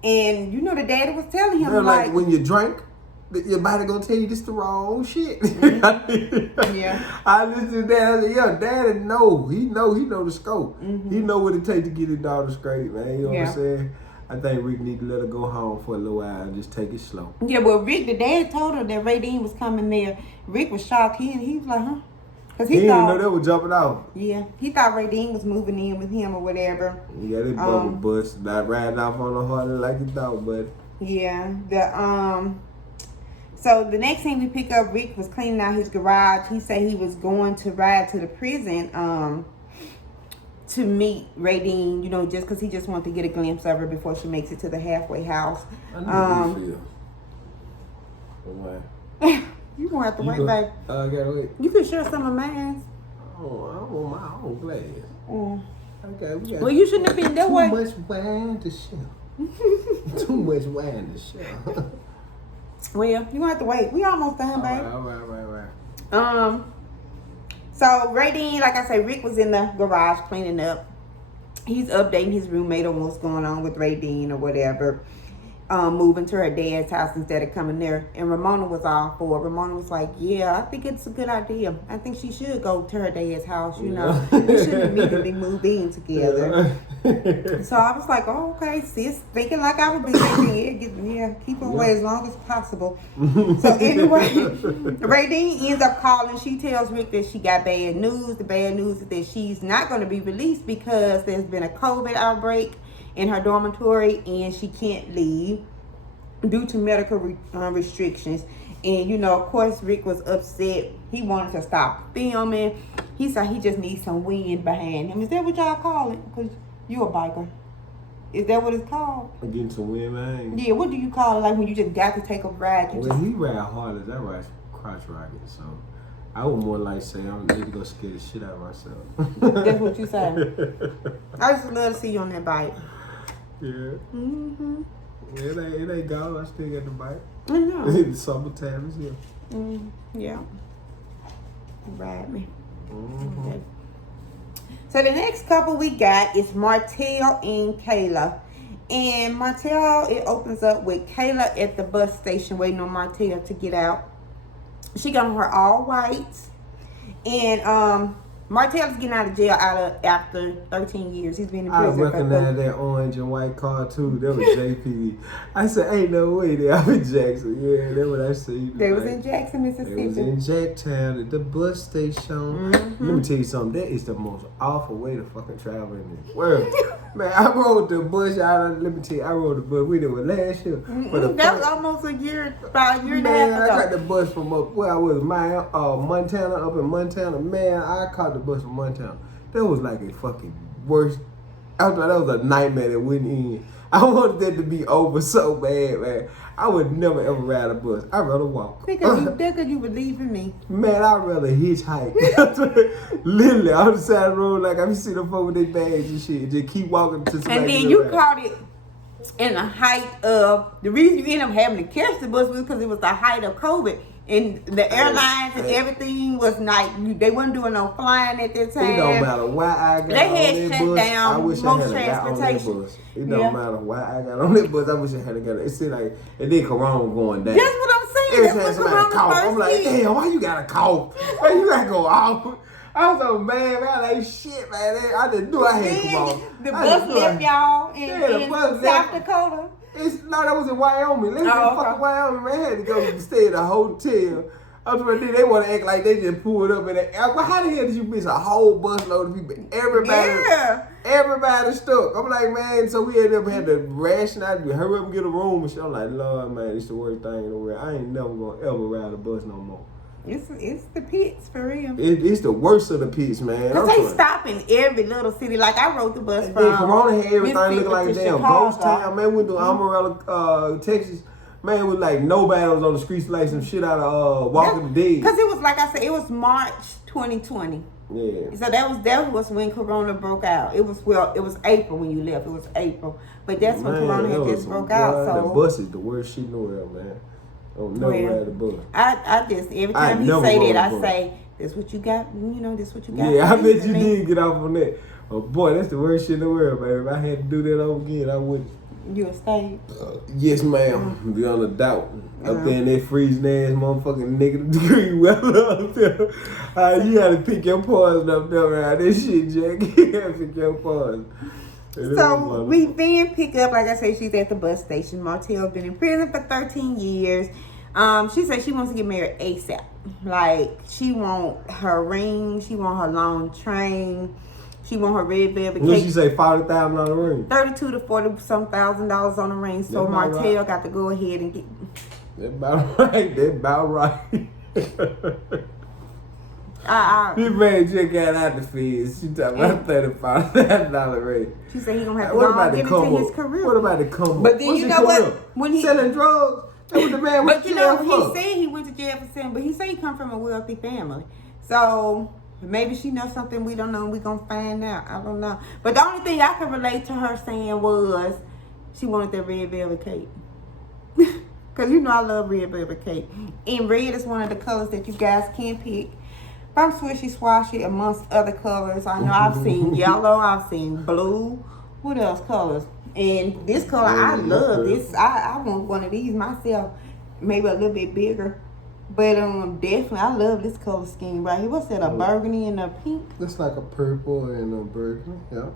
And you know the daddy was telling him They're like when you drink, your body gonna tell you this the wrong shit. Yeah. I listened to that. I said, yeah, daddy know. He know the scope. He know what it takes to get his daughter straight, man. You know what I'm saying? I think Rick need to let her go home for a little while and just take it slow. Yeah, well, Rick, the dad told her that Ray Dean was coming there. Rick was shocked. He was like, huh? Because He didn't know they were jumping off. Yeah, he thought Ray Dean was moving in with him or whatever. Yeah, they bubble bust, not riding off on the harder like you thought, but. Yeah, so the next thing we pick up, Rick was cleaning out his garage. He said he was going to ride to the prison to meet Ray Dean, you know, just because he just wanted to get a glimpse of her before she makes it to the halfway house. I know you feel. You won't have to wait, babe. I gotta wait. You can share some of mine. Oh, I want my own glass. Okay, we got well, you shouldn't have been that way. Too much wine to share. Too much wine to share. Well, you gonna have to wait. We almost done, babe. All right. So Ray Dean, like I said, Rick was in the garage cleaning up. He's updating his roommate on what's going on with Ray Dean or whatever. Moving to her dad's house instead of coming there. And Ramona was all for it. Ramona was like, yeah, I think it's a good idea. I think she should go to her dad's house, you know. They should immediately move in together. So I was like, oh, okay, sis, thinking like I would be thinking, keep her away as long as possible. So anyway, Ray Dean ends up calling. She tells Rick that she got bad news. The bad news is that she's not going to be released because there's been a COVID outbreak in her dormitory and she can't leave due to medical restrictions. And you know, of course, Rick was upset. He wanted to stop filming. He said he just needs some wind behind him. Is that what y'all call it? Because you a biker. Is that what it's called? Getting some wind behind. Yeah, what do you call it? Like when you just got to take a ride. He ride hard as I ride crotch rocket, so I would more like say I need to go scare the shit out of myself. That's what you say. I just love to see you on that bike. Yeah. Mm-hmm. It ain't gone. I still got the bike. I know. The summertime is here. Yeah. Ride me. Mm-hmm. Okay. So the next couple we got is Martell and Kayla. And Martell, it opens up with Kayla at the bus station waiting on Martell to get out. She got on her all whites. And Martell's getting out of jail after 13 years. He's been in prison. I recognize that orange and white car too. That was JP. I said, ain't no way they out in Jackson. Yeah, that's what I see. They was in Jackson, Mississippi. They was in Jacktown at the bus station. Let me tell you something. That is the most awful way to fucking travel in this world. Man, I rode the bus out. Let me tell you, I rode the bus. We did it last year. That was almost a year, about a year and a Man, half I ago. got the bus from up where I was, Montana, up in Montana. Man, I caught the bus from Montana. That was like a fucking worst. I thought that was a nightmare that went in. I wanted that to be over so bad, man. I would never ever ride a bus. I'd rather walk. Because you were leaving me. Man, I'd rather hitchhike. Literally, on the side of the road, like I'm sitting up over their bags and shit. Just keep walking to somebody. And then you caught it in the height of, the reason you ended up having to catch the bus was because it was the height of COVID. And the airlines and everything was like, they wasn't doing no flying at that time. It don't matter why I got They on had that shut bus. down I wish I most had got on that transportation. bus. It don't matter why I got on that bus. I wish I had got it. It seemed like, and then Corona going down. That's what I'm saying. Every time That's what somebody cough, Corona I'm like, first did. damn, why you gotta cough? Why you gotta go off? I was so mad, man. I ain't shit, man. I just knew I had to come on. The bus left y'all in South Dakota. That was in Wyoming. Let's fucking Wyoming, man. I had to go stay at a hotel. They want to act like they just pulled up and how the hell did you miss a whole busload of people? Everybody stuck. I'm like, man, so we had to ration out, hurry up and get a room and shit. I'm like, Lord, man, it's the worst thing in the world. I ain't never gonna ever ride a bus no more. It's the pits for real. It's the worst of the pits, man. Cause they stop in every little city. Like I rode the bus from Corona had everything looking like a damn ghost Chicago. town. Man, we went to Amarillo, Texas. Man, it was like nobody was on the streets like some shit out of Walking the Dead. Cause it was like I said, it was March 2020. Yeah. So that was when Corona broke out. It was April when you left. It was April, but that's when Corona had just broke out. So the bus is the worst shit in the world, man. I don't never ride the bus. I just every time he say that, I say, "This what you got." You know, this what you got. Yeah, I bet you did get off on that. Oh boy, that's the worst shit in the world, man. If I had to do that over again, I wouldn't. You a state? Yes, ma'am. Beyond a doubt. Up there in that freezing ass motherfucking -degree weather up there. You gotta pick your poison up there around this shit, Jack. You gotta pick your poison. So we then pick up, like I said, she's at the bus station. Martell been in prison for 13 years. She said she wants to get married ASAP. Like, she want her ring, she want her long train, she want her red velvet cake. What she say, $40,000 on the ring? 32 to 40 some $1,000s on the ring. So Martell got to go ahead and get. That's about right. That's about right. This man just got out the feds. She talking about $35,000 rate. She said he gonna have to go and get into his career. What about the come up? But then you know what? When he selling drugs, that was the man went to jail for. He said he went to jail for selling, but he said he come from a wealthy family. So maybe she knows something we don't know, and we gonna find out. I don't know. But the only thing I could relate to her saying was she wanted that red velvet cake. Because you know I love red velvet cake. And red is one of the colors that you guys can pick from Swishy Swashy, amongst other colors. I know I've seen yellow, I've seen blue. What else colors? And this color, I love this. I want one of these myself. Maybe a little bit bigger. But definitely, I love this color scheme right here. What's that, a burgundy and a pink? It's like a purple and a burgundy, yeah.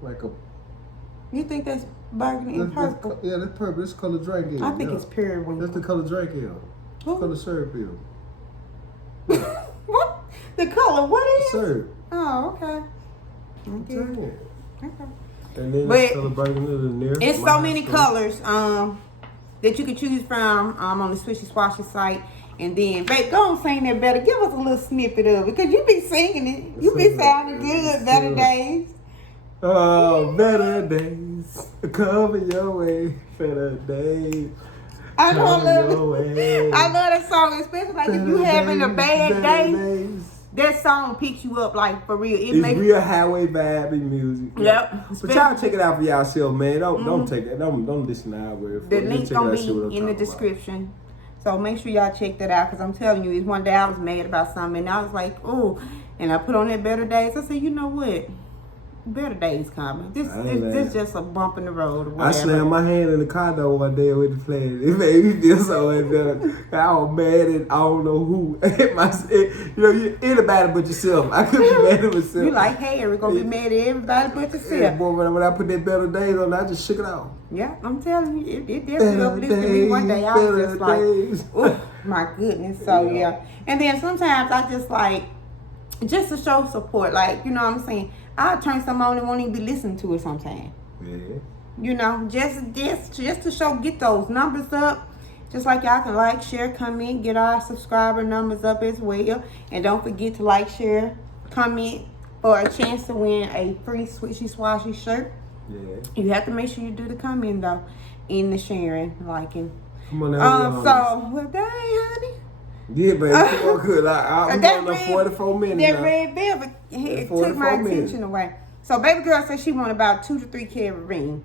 Like a... You think that's burgundy and purple? Yeah, that's purple. It's color Drake is. I think it's periwinkle. That's the color Drake is. Color syrup is. What? The color? What is? Syrup. Oh, okay. Okay. Okay. And then But it's color burgundy in there. It's so many colors that you can choose from on the Swishy Swashy site. And then, babe, go on sing that better. Give us a little snippet of it. Because you be singing it. You be sounding good. Better days. Oh, better days. Cover your way. Better days. I love that song, especially like if you having a bad day. That song picks you up like for real. It's real highway vibe music. Yep. But y'all check it out for yourself, man. Don't take that. Don't listen to our word. The link gonna be in the description. So make sure y'all check that out, because I'm telling you, it's one day I was mad about something and I was like, oh, and I put on that Better Days. I said, you know what? Better days coming. This just a bump in the road or whatever. I slammed my hand in the car though one day with the flag. It made me feel so much better. I was mad at I don't know who. Anybody but yourself. I couldn't be mad at myself. You like, hey, we're gonna be mad at everybody but yourself. Yeah, boy, when I put that Better Days on, I just shook it off. Yeah, I'm telling you, it definitely uplifted me one day. I was just like, oh my goodness. So yeah. And then sometimes I just like, just to show support, like, you know what I'm saying? I'll turn some on and won't even be listening to it sometimes. Yeah. You know, just to show, get those numbers up. Just like y'all can like, share, comment, get our subscriber numbers up as well. And don't forget to like, share, comment for a chance to win a free Swishy Swashy shirt. Yeah. You have to make sure you do the comment though, in the sharing, liking. Come on now. Well, dang, honey. Yeah, baby, come on, good. I'm going on 44 minutes That now. red velvet took my attention away. So baby girl said she wanted about 2 to 3 carat ring.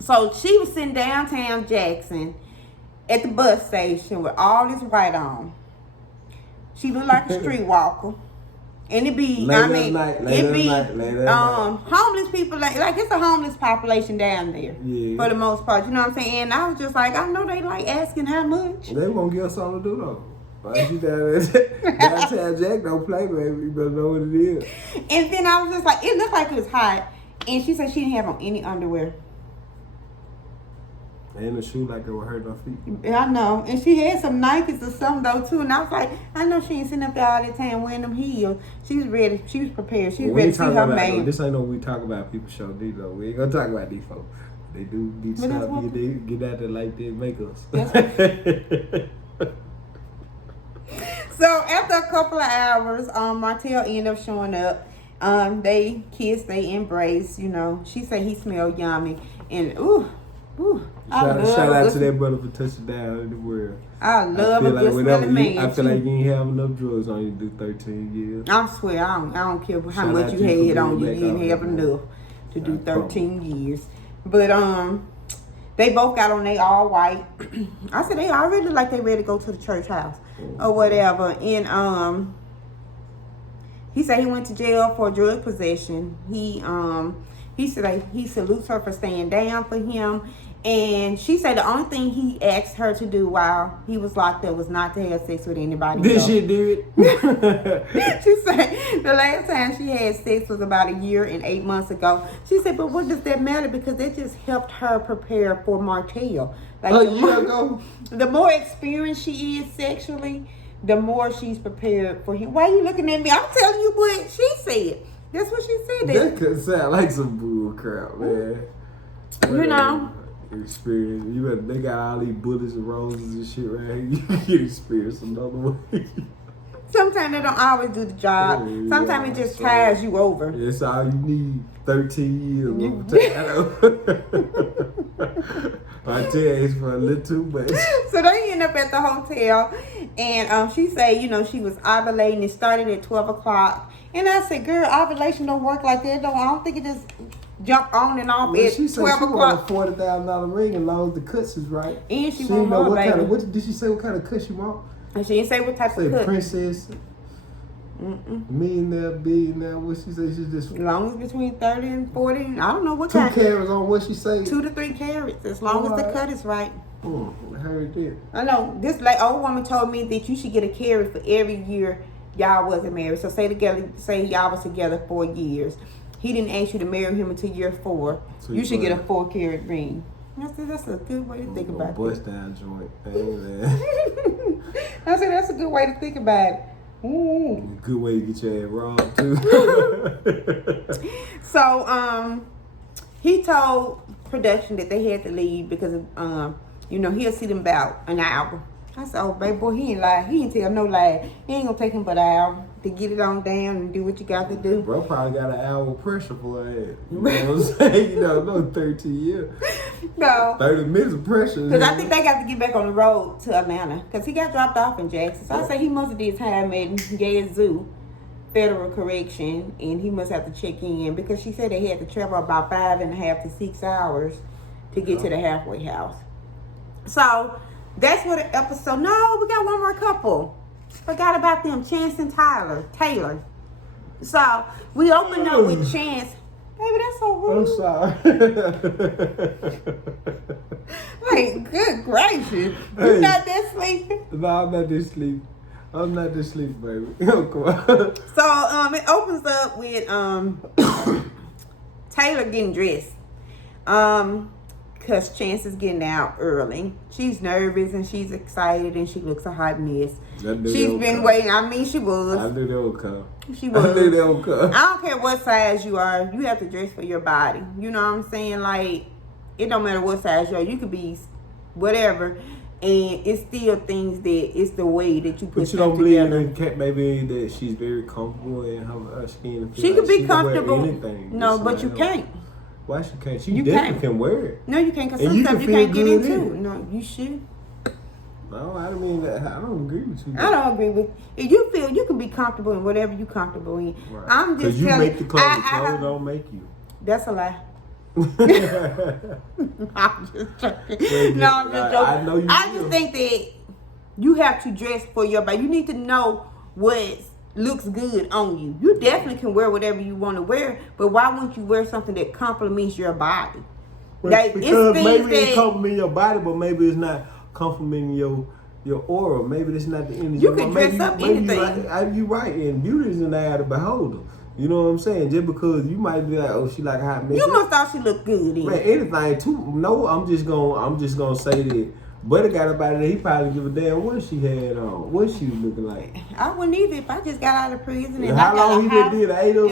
So she was sitting downtown Jackson at the bus station with all this white on. She looked like a streetwalker. And it be, homeless people, like it's a homeless population down there. Yeah. For the most part, you know what I'm saying? And I was just like, I know they like asking how much. They won't give us something to do though. Downtown Jack don't play, baby. You better know what it is. And then I was just like, it looked like it was hot. And she said she didn't have on any underwear. And the shoe like they were hurting her feet. I know. And she had some Nikes or something though too. And I was like, I know she ain't sitting up there all the time wearing them heels. She was ready. She was prepared. She was ready to see her man. This ain't no we talk about people show these though. We ain't gonna talk about these folks. They do these stuff. They get out there like they make us. So after a couple of hours, Martell ended up showing up. They kissed, they embraced, you know. She said he smelled yummy. And shout out to that brother for touching down in the world. I love a good smelling man. I feel like you ain't have enough drugs on you to do 13 years. I swear, I don't care how much you had on you. You didn't have enough to do 13 years. But they both got on they all white. I said they already look like they ready to go to the church house or whatever. And he said he went to jail for drug possession. He He said he salutes her for staying down for him. And she said the only thing he asked her to do while he was locked up was not to have sex with anybody else. Did she do it? She said the last time she had sex was about 1 year and 8 months ago. She said, but what does that matter? Because that just helped her prepare for Martell. Like A year ago? The more experienced she is sexually, the more she's prepared for him. Why are you looking at me? I'm telling you what she said. That's what she said. That could sound like some bull crap, man. You know. Experience. They got all these bullets and roses and shit right here. You can experience another way. Sometimes they don't always do the job. Yeah, Sometimes it just tires you over. That's all you need. 13 years. I tell you, it's for a little too much. So they end up at the hotel, and she said, she was ovulating. It started at 12 o'clock. And I said, girl, ovulation don't work like that. I don't think it just jump on and off at 12 o'clock. She want a $40,000 ring as long as the cuts is right. And she want more, baby. Did she say what kind of cut she want? And she didn't say what type of cut. Princess. Millionaire, billionaire. What she say? She's just as long as between 30 and 40. I don't know what kind. 2 carats on what she say. 2 to 3 carats, as long as the cut is right. I heard that. I know. This old woman told me that you should get a carat for every year y'all wasn't married. So say y'all was together 4 years. He didn't ask you to marry him until year 4. So you should get a 4 carat ring. I said that's a good way to think about it. Bust down joint. Amen. I said that's a good way to think about it. Ooh. Good way to get your ass robbed too. So he told production that they had to leave because of he'll see them about an hour. I said, oh baby boy, he ain't lie. He ain't tell no lie. He ain't gonna take him but an hour to get it on down and do what you got to do. Bro probably got an hour pressure for it. You know what I'm saying? No 13 years. No. 30 minutes of pressure. Because I think they got to get back on the road to Atlanta. Because he got dropped off in Jackson. So I say he must have did time at Yazoo Federal Correction. And he must have to check in. Because she said they had to travel about 5.5 to 6 hours to get to the halfway house. So that's what the episode. No, we got one more couple. Forgot about them, Chance and Taylor. So we opened up with Chance. Baby, that's so rude. I'm sorry. Like, good gracious. Hey. You not that sleepy? No, I'm not this sleepy. I'm not this sleepy, baby. Come on. So it opens up with Taylor getting dressed. Because Chance is getting out early. She's nervous and she's excited and she looks a hot mess. She's been waiting. I mean, she was. I knew that would come. She was. I knew that would come. I don't care what size you are. You have to dress for your body. You know what I'm saying? Like, it don't matter what size you are. You could be whatever. And it's still things that it's the way that you put But you don't believe that maybe that she's very comfortable in her skin. She could be comfortable. Anything. No, but you can't. Why she can't? She definitely can wear it. No, you can't, because some stuff you can't get into. No, you should. No, I don't mean that. I don't agree with you. I don't agree with if you feel you can be comfortable in whatever you're comfortable in. Right. I'm just telling you. Because you make the clothes don't make you. That's a lie. I'm just joking. No, I'm just joking. I know you. I just think that you have to dress for your body. You need to know what looks good on you. You definitely can wear whatever you want to wear, but why wouldn't you wear something that complements your body? Like, because maybe it complements your body, but maybe it's not complimenting your aura. Maybe it's not the energy. You can dress up anything. You're right, and beauty is in the eye of the beholder. You know what I'm saying? Just because you might be like, oh, she like a hot mess. You must thought she looked good. Man, anything too. No, I'm just gonna say that. Buddy got up out of there. He probably give a damn what she had on, what she was looking like. I wouldn't either if I just got out of prison. And how long he did an 8 of?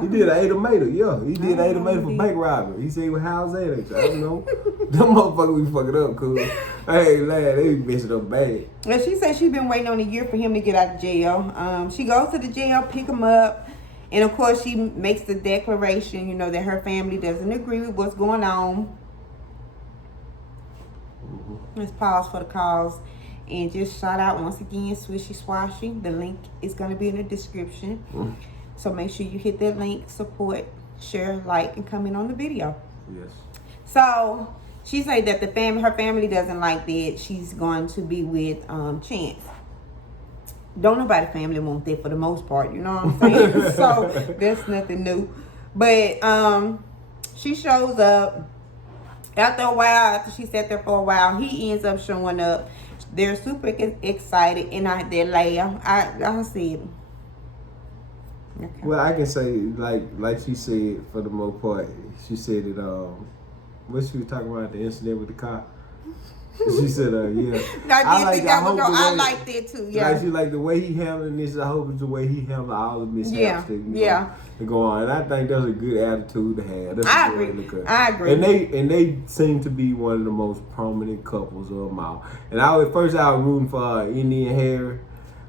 He did an 8 of Mater. Yeah, he did an 8 of Mater for bank robbery. He said, "Well, how's that?" I don't know. Them motherfuckers be fucking up, cool. Hey, lad, they be messing up bad. Well, she said she been waiting on a year for him to get out of jail. She goes to the jail, pick him up, and of course she makes the declaration, that her family doesn't agree with what's going on. Let's pause for the calls and just shout out once again Swishy Swashy. The link is going to be in the description. So make sure you hit that link, support, share, like, and comment on the video. Yes. So she said that her family doesn't like that she's going to be with Chance. Don't nobody family want that for the most part, you know what I'm saying? So that's nothing new. But she shows up. After a while, after she sat there for a while, he ends up showing up. They're super excited, and they laugh. I said, okay. Well, I can say like she said for the most part. She said it. What she was talking about, the incident with the car. She said, yeah. I like that too. Yeah. Like she like the way he handling this. I hope it's the way he handled all the mishaps that to go on. And I think that's a good attitude to have. That's I agree. And they seem to be one of the most prominent couples of them all. And at first I was rooting for Indian Harry,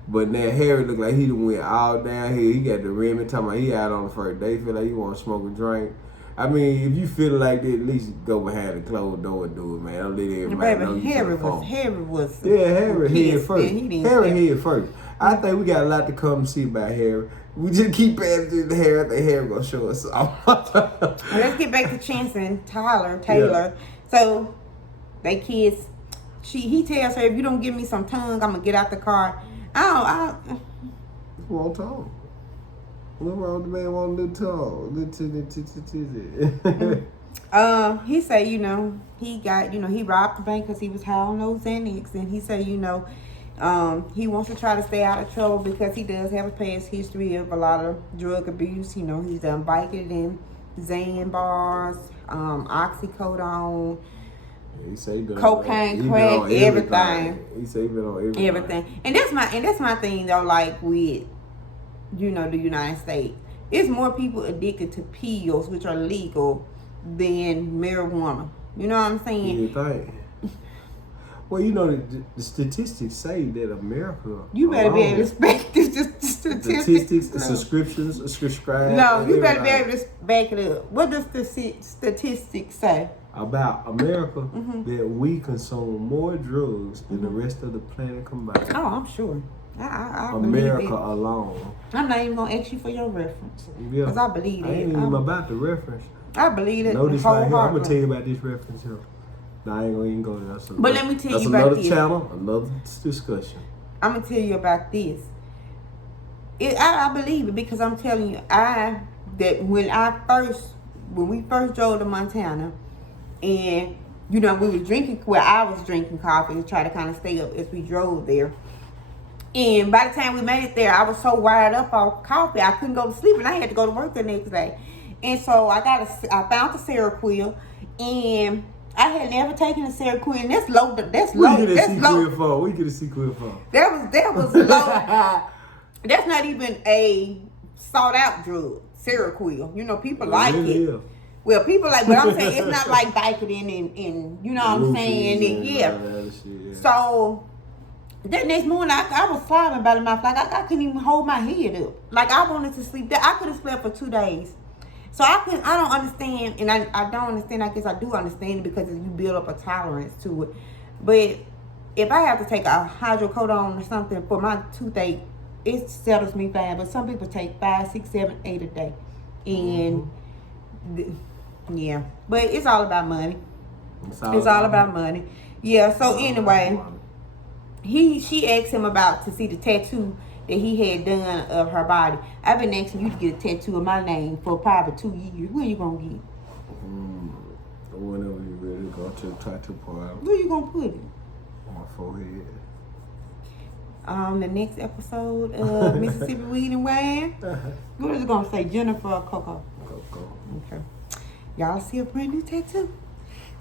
but now Harry looked like he done went all down here. He got the Remy talking about he out on the first day. Feel like he want to smoke a drink. I mean, if you feel like that, at least go behind the closed door and do it, man. Don't let everybody know you Harry was. Yeah, Harry head first. Harry head first. I think we got a lot to come see about Harry. We just keep paying attention to Harry. I think Harry gonna show us something. Let's get back to Chance and Taylor. Yeah. So they kiss. He tells her, if you don't give me some tongue, I'm gonna get out the car. Wrong tongue. What wrong with the man want a little tongue? He said, he got, he robbed the bank because he was high on those Xanax, and he said, he wants to try to stay out of trouble because he does have a past history of a lot of drug abuse. He's biking in Xan bars, oxycodone. He say he been cocaine, crack, everything. He say he been on everything. And that's my thing though. Like with the United States, it's more people addicted to pills, which are legal, than marijuana. You know what I'm saying? You think? Well, the statistics say that America. You better be able to back this statistics. The subscriptions, subscribe. No, you better be able to back it up. What does the statistics say? About America, that we consume more drugs than the rest of the planet combined. Oh, I'm sure. I America alone. I'm not even gonna ask you for your reference, because I believe it. I ain't even about the reference. I believe it. Notice right here. I'm gonna tell you about this reference here. No, I ain't gonna even go there. But let me tell you about That's this. another channel, another discussion. I'm gonna tell you about this. I believe it because I'm telling you, that when we first drove to Montana, and we were drinking. Well, I was drinking coffee to try to kind of stay up as we drove there. And by the time we made it there, I was so wired up on coffee, I couldn't go to sleep, and I had to go to work the next day. And so I found the Seroquel, and I had never taken a Seroquel, and that's low. That's low. We get a Seroquel for. That was low. That's not even a sought out drug, Seroquel. People like it. Is. Well, people like, but I'm saying it's not like Vicodin and you know what I'm saying? Yeah. So that next morning, I was slobbing by the mouth. Like, I couldn't even hold my head up. Like, I wanted to sleep. I could have slept for 2 days. So I don't understand, and I don't understand. I guess I do understand it because you build up a tolerance to it. But if I have to take a hydrocodone or something for my toothache, it settles me fine. But some people take 5, 6, 7, 8 a day. And... yeah, but it's all about money. It's all about money. Yeah. So anyway, she asked him to see the tattoo that he had done of her body. I've been asking you to get a tattoo of my name for probably 2 years. Where you gonna get? Whenever you ready to go to the tattoo parlor. Where you gonna put it? On my forehead. The next episode of Mississippi Weed and Wine. What is it gonna say? Jennifer or Coco? Coco. Okay. Y'all see a brand new tattoo?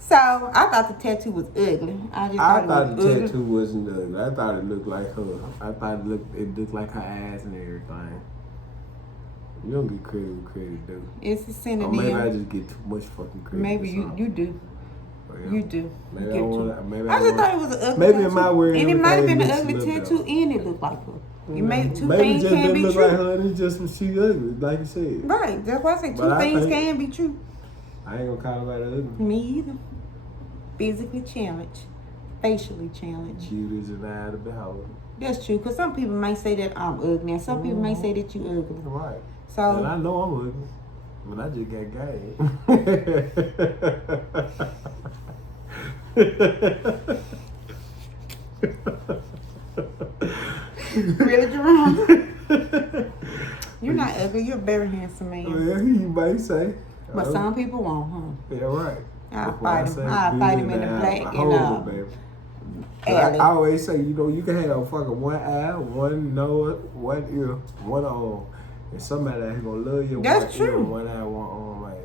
So I thought the tattoo was ugly. I thought the tattoo wasn't ugly. I thought it looked like her. I thought it looked like her ass and everything. You don't get credit where credit due. It's a synonym. Or maybe I just get too much fucking credit. Maybe you do. Yeah. You do. Maybe I just thought it was an ugly maybe tattoo. In my word, and it might have been an ugly tattoo and it looked like her. You made two maybe things can be look true. Like her and it's just she ugly, like you said. Right. That's why I say two things can be true. I ain't gonna call her ugly. Me either. Physically challenged. Facially challenged. Cute as an eye to behold. That's true, because some people may say that I'm ugly, and some people may say that you ugly. Right. So, and I know I'm ugly, but I just got game. Really, Jerome? You're not ugly. You're a very handsome man. Well, you might say. But some people won't, huh? Yeah, right. I'll fight him in the black and I always say, you know, you can have fucking one eye, one nose, one ear, one arm. And somebody that's gonna love you. That's one true. Ear, one eye, one arm, man.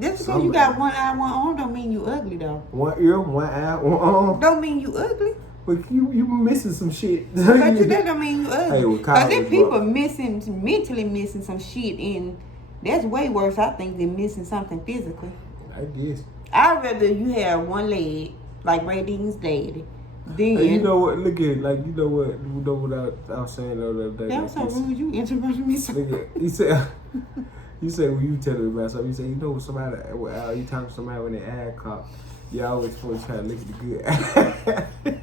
Just because you got one eye, one arm don't mean you ugly though. One ear, one eye, one arm. Don't mean you ugly. But you missing some shit. But that don't mean you ugly. Because if people mentally missing some shit, and that's way worse, I think, than missing something physically. I guess. I'd rather you have one leg, like Ray Dean's daddy. Then hey, you know what? Look at like you know what I was saying the other day. That was so rude. You interrupted me. So look at, you said when you telling me about something, you say you know somebody. Well, you talking to somebody when they ad cop. You always supposed to try to look at the good.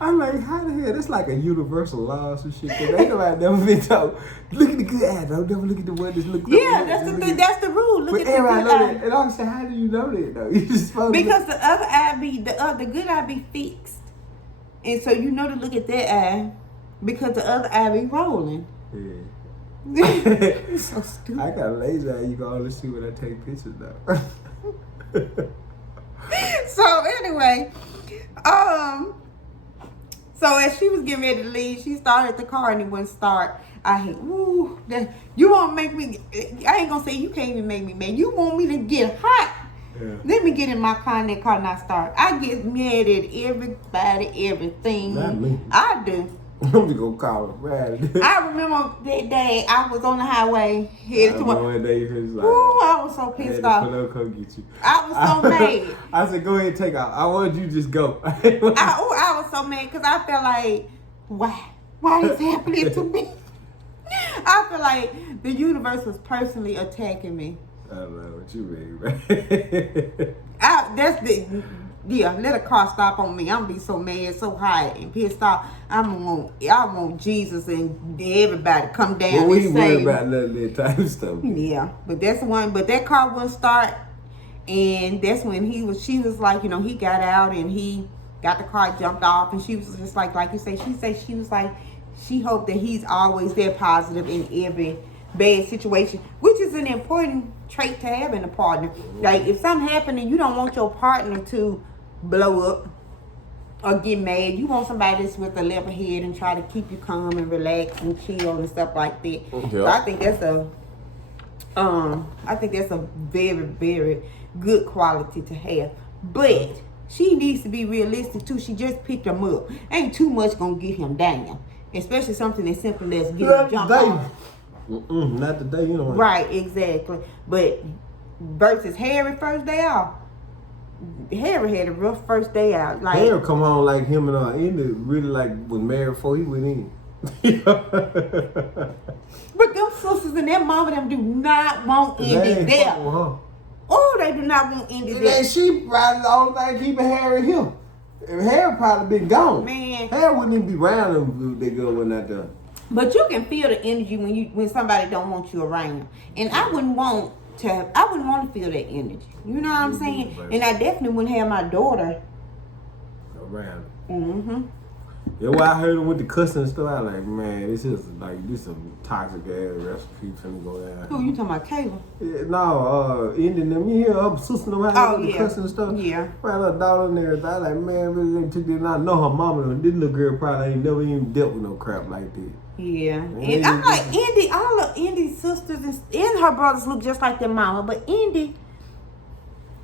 I'm like, how the hell? That's like a universal law or some shit. Cause ain't nobody never been told. Look at the good eye, though. Never look at the one that's looking. Yeah, that's the rule. Look at the good eye. And I say, how do you know that though? You just because the other eye the good eye be fixed. And so you know to look at that eye because the other eye be rolling. Yeah. You're so stupid. I got a lazy eye. You can only see when I take pictures though. So anyway, so as she was getting ready to leave, she started the car and it wouldn't start. I hate, ooh, you won't make me. I ain't gonna say you can't even make me mad. You want me to get hot. Yeah. Let me get in my car and that car not start. I get mad at everybody, everything. Not me. I do. I'm just gonna call it right. I remember that day I was on the highway headed to my. One day you was like, ooh, I was so pissed off. Come get you. I was so mad. I said, go ahead and take off. I wanted you to just go. I was so mad because I felt like, why is happening to me? I feel like the universe was personally attacking me. I don't know what you mean, man. Let a car stop on me. I'm gonna be so mad, so hot and pissed off. I want Jesus and everybody come down and we save worry me. about none of that type of stuff. Yeah, but that's the one. But that car wouldn't start, and that's when she was like, you know, he got out and he got the car, jumped off, and she was just like you say. She was like, she hoped that he's always there, positive in every bad situation, which is an important trait to have in a partner. Like if something happened and you don't want your partner to blow up or get mad, you want somebody that's with a level head and try to keep you calm and relax and chill and stuff like that. Yeah. So I think that's a very, very good quality to have. But she needs to be realistic too. She just picked him up. Ain't too much gonna get him down, especially something as simple as getting a jump off. Not today, you know. Right, exactly. But versus Harry first day out. Harry had a rough first day out. Like Harry come on like him and Indy really like was married before he went in. But them sisters and that mama them do not want Indy there. Oh, they do not want Indy there. And she probably the only thing keeping Harry here. If Harry probably been gone. Man. Harry wouldn't even be around them if they girl was not done. But you can feel the energy when somebody don't want you around. And I wouldn't want to feel that energy. You know what I'm saying? And I definitely wouldn't have my daughter around. Mm-hmm. Yeah, well, I heard him with the cussing and stuff. I was like, man, this is some toxic ass recipe finna go down. Who you talking about, Kayla? Yeah, no, Indian them. You hear her sister them out with the cussing and stuff? Yeah. Right, her daughter and everything. I like, man, really they took this. And I know her mama. This little girl probably ain't never even dealt with no crap like that. Yeah. And I'm like, Indy, all of Indy's sisters and her brothers look just like their mama, but Indy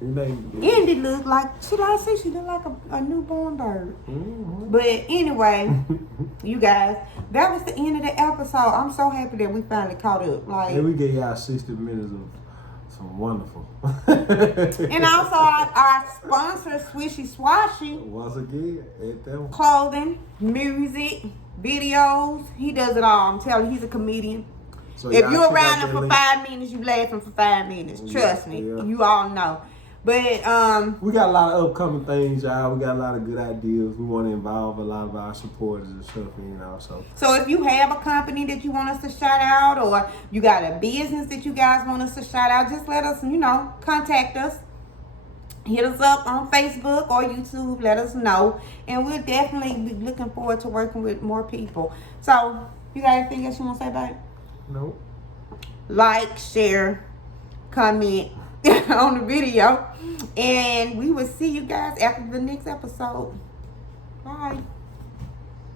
looked like, she looked like a newborn bird. Mm-hmm. But anyway, you guys, that was the end of the episode. I'm so happy that we finally caught up. Like, and we gave y'all 60 minutes of some wonderful. And also our sponsor, Swishy Swashy. Once again, at them. Clothing, music, videos. He does it all. I'm telling you, he's a comedian. So if you're around him for 5 minutes, you laughing for 5 minutes. Trust me. Yeah. You all know. But we got a lot of upcoming things, y'all. We got a lot of good ideas. We want to involve a lot of our supporters and stuff, you know. So if you have a company that you want us to shout out, or you got a business that you guys want us to shout out, just let us, contact us. Hit us up on Facebook or YouTube. Let us know, and we'll definitely be looking forward to working with more people. So, you got anything else you want to say about it? Nope. Like, share, comment. on the video. And we will see you guys after the next episode. Bye.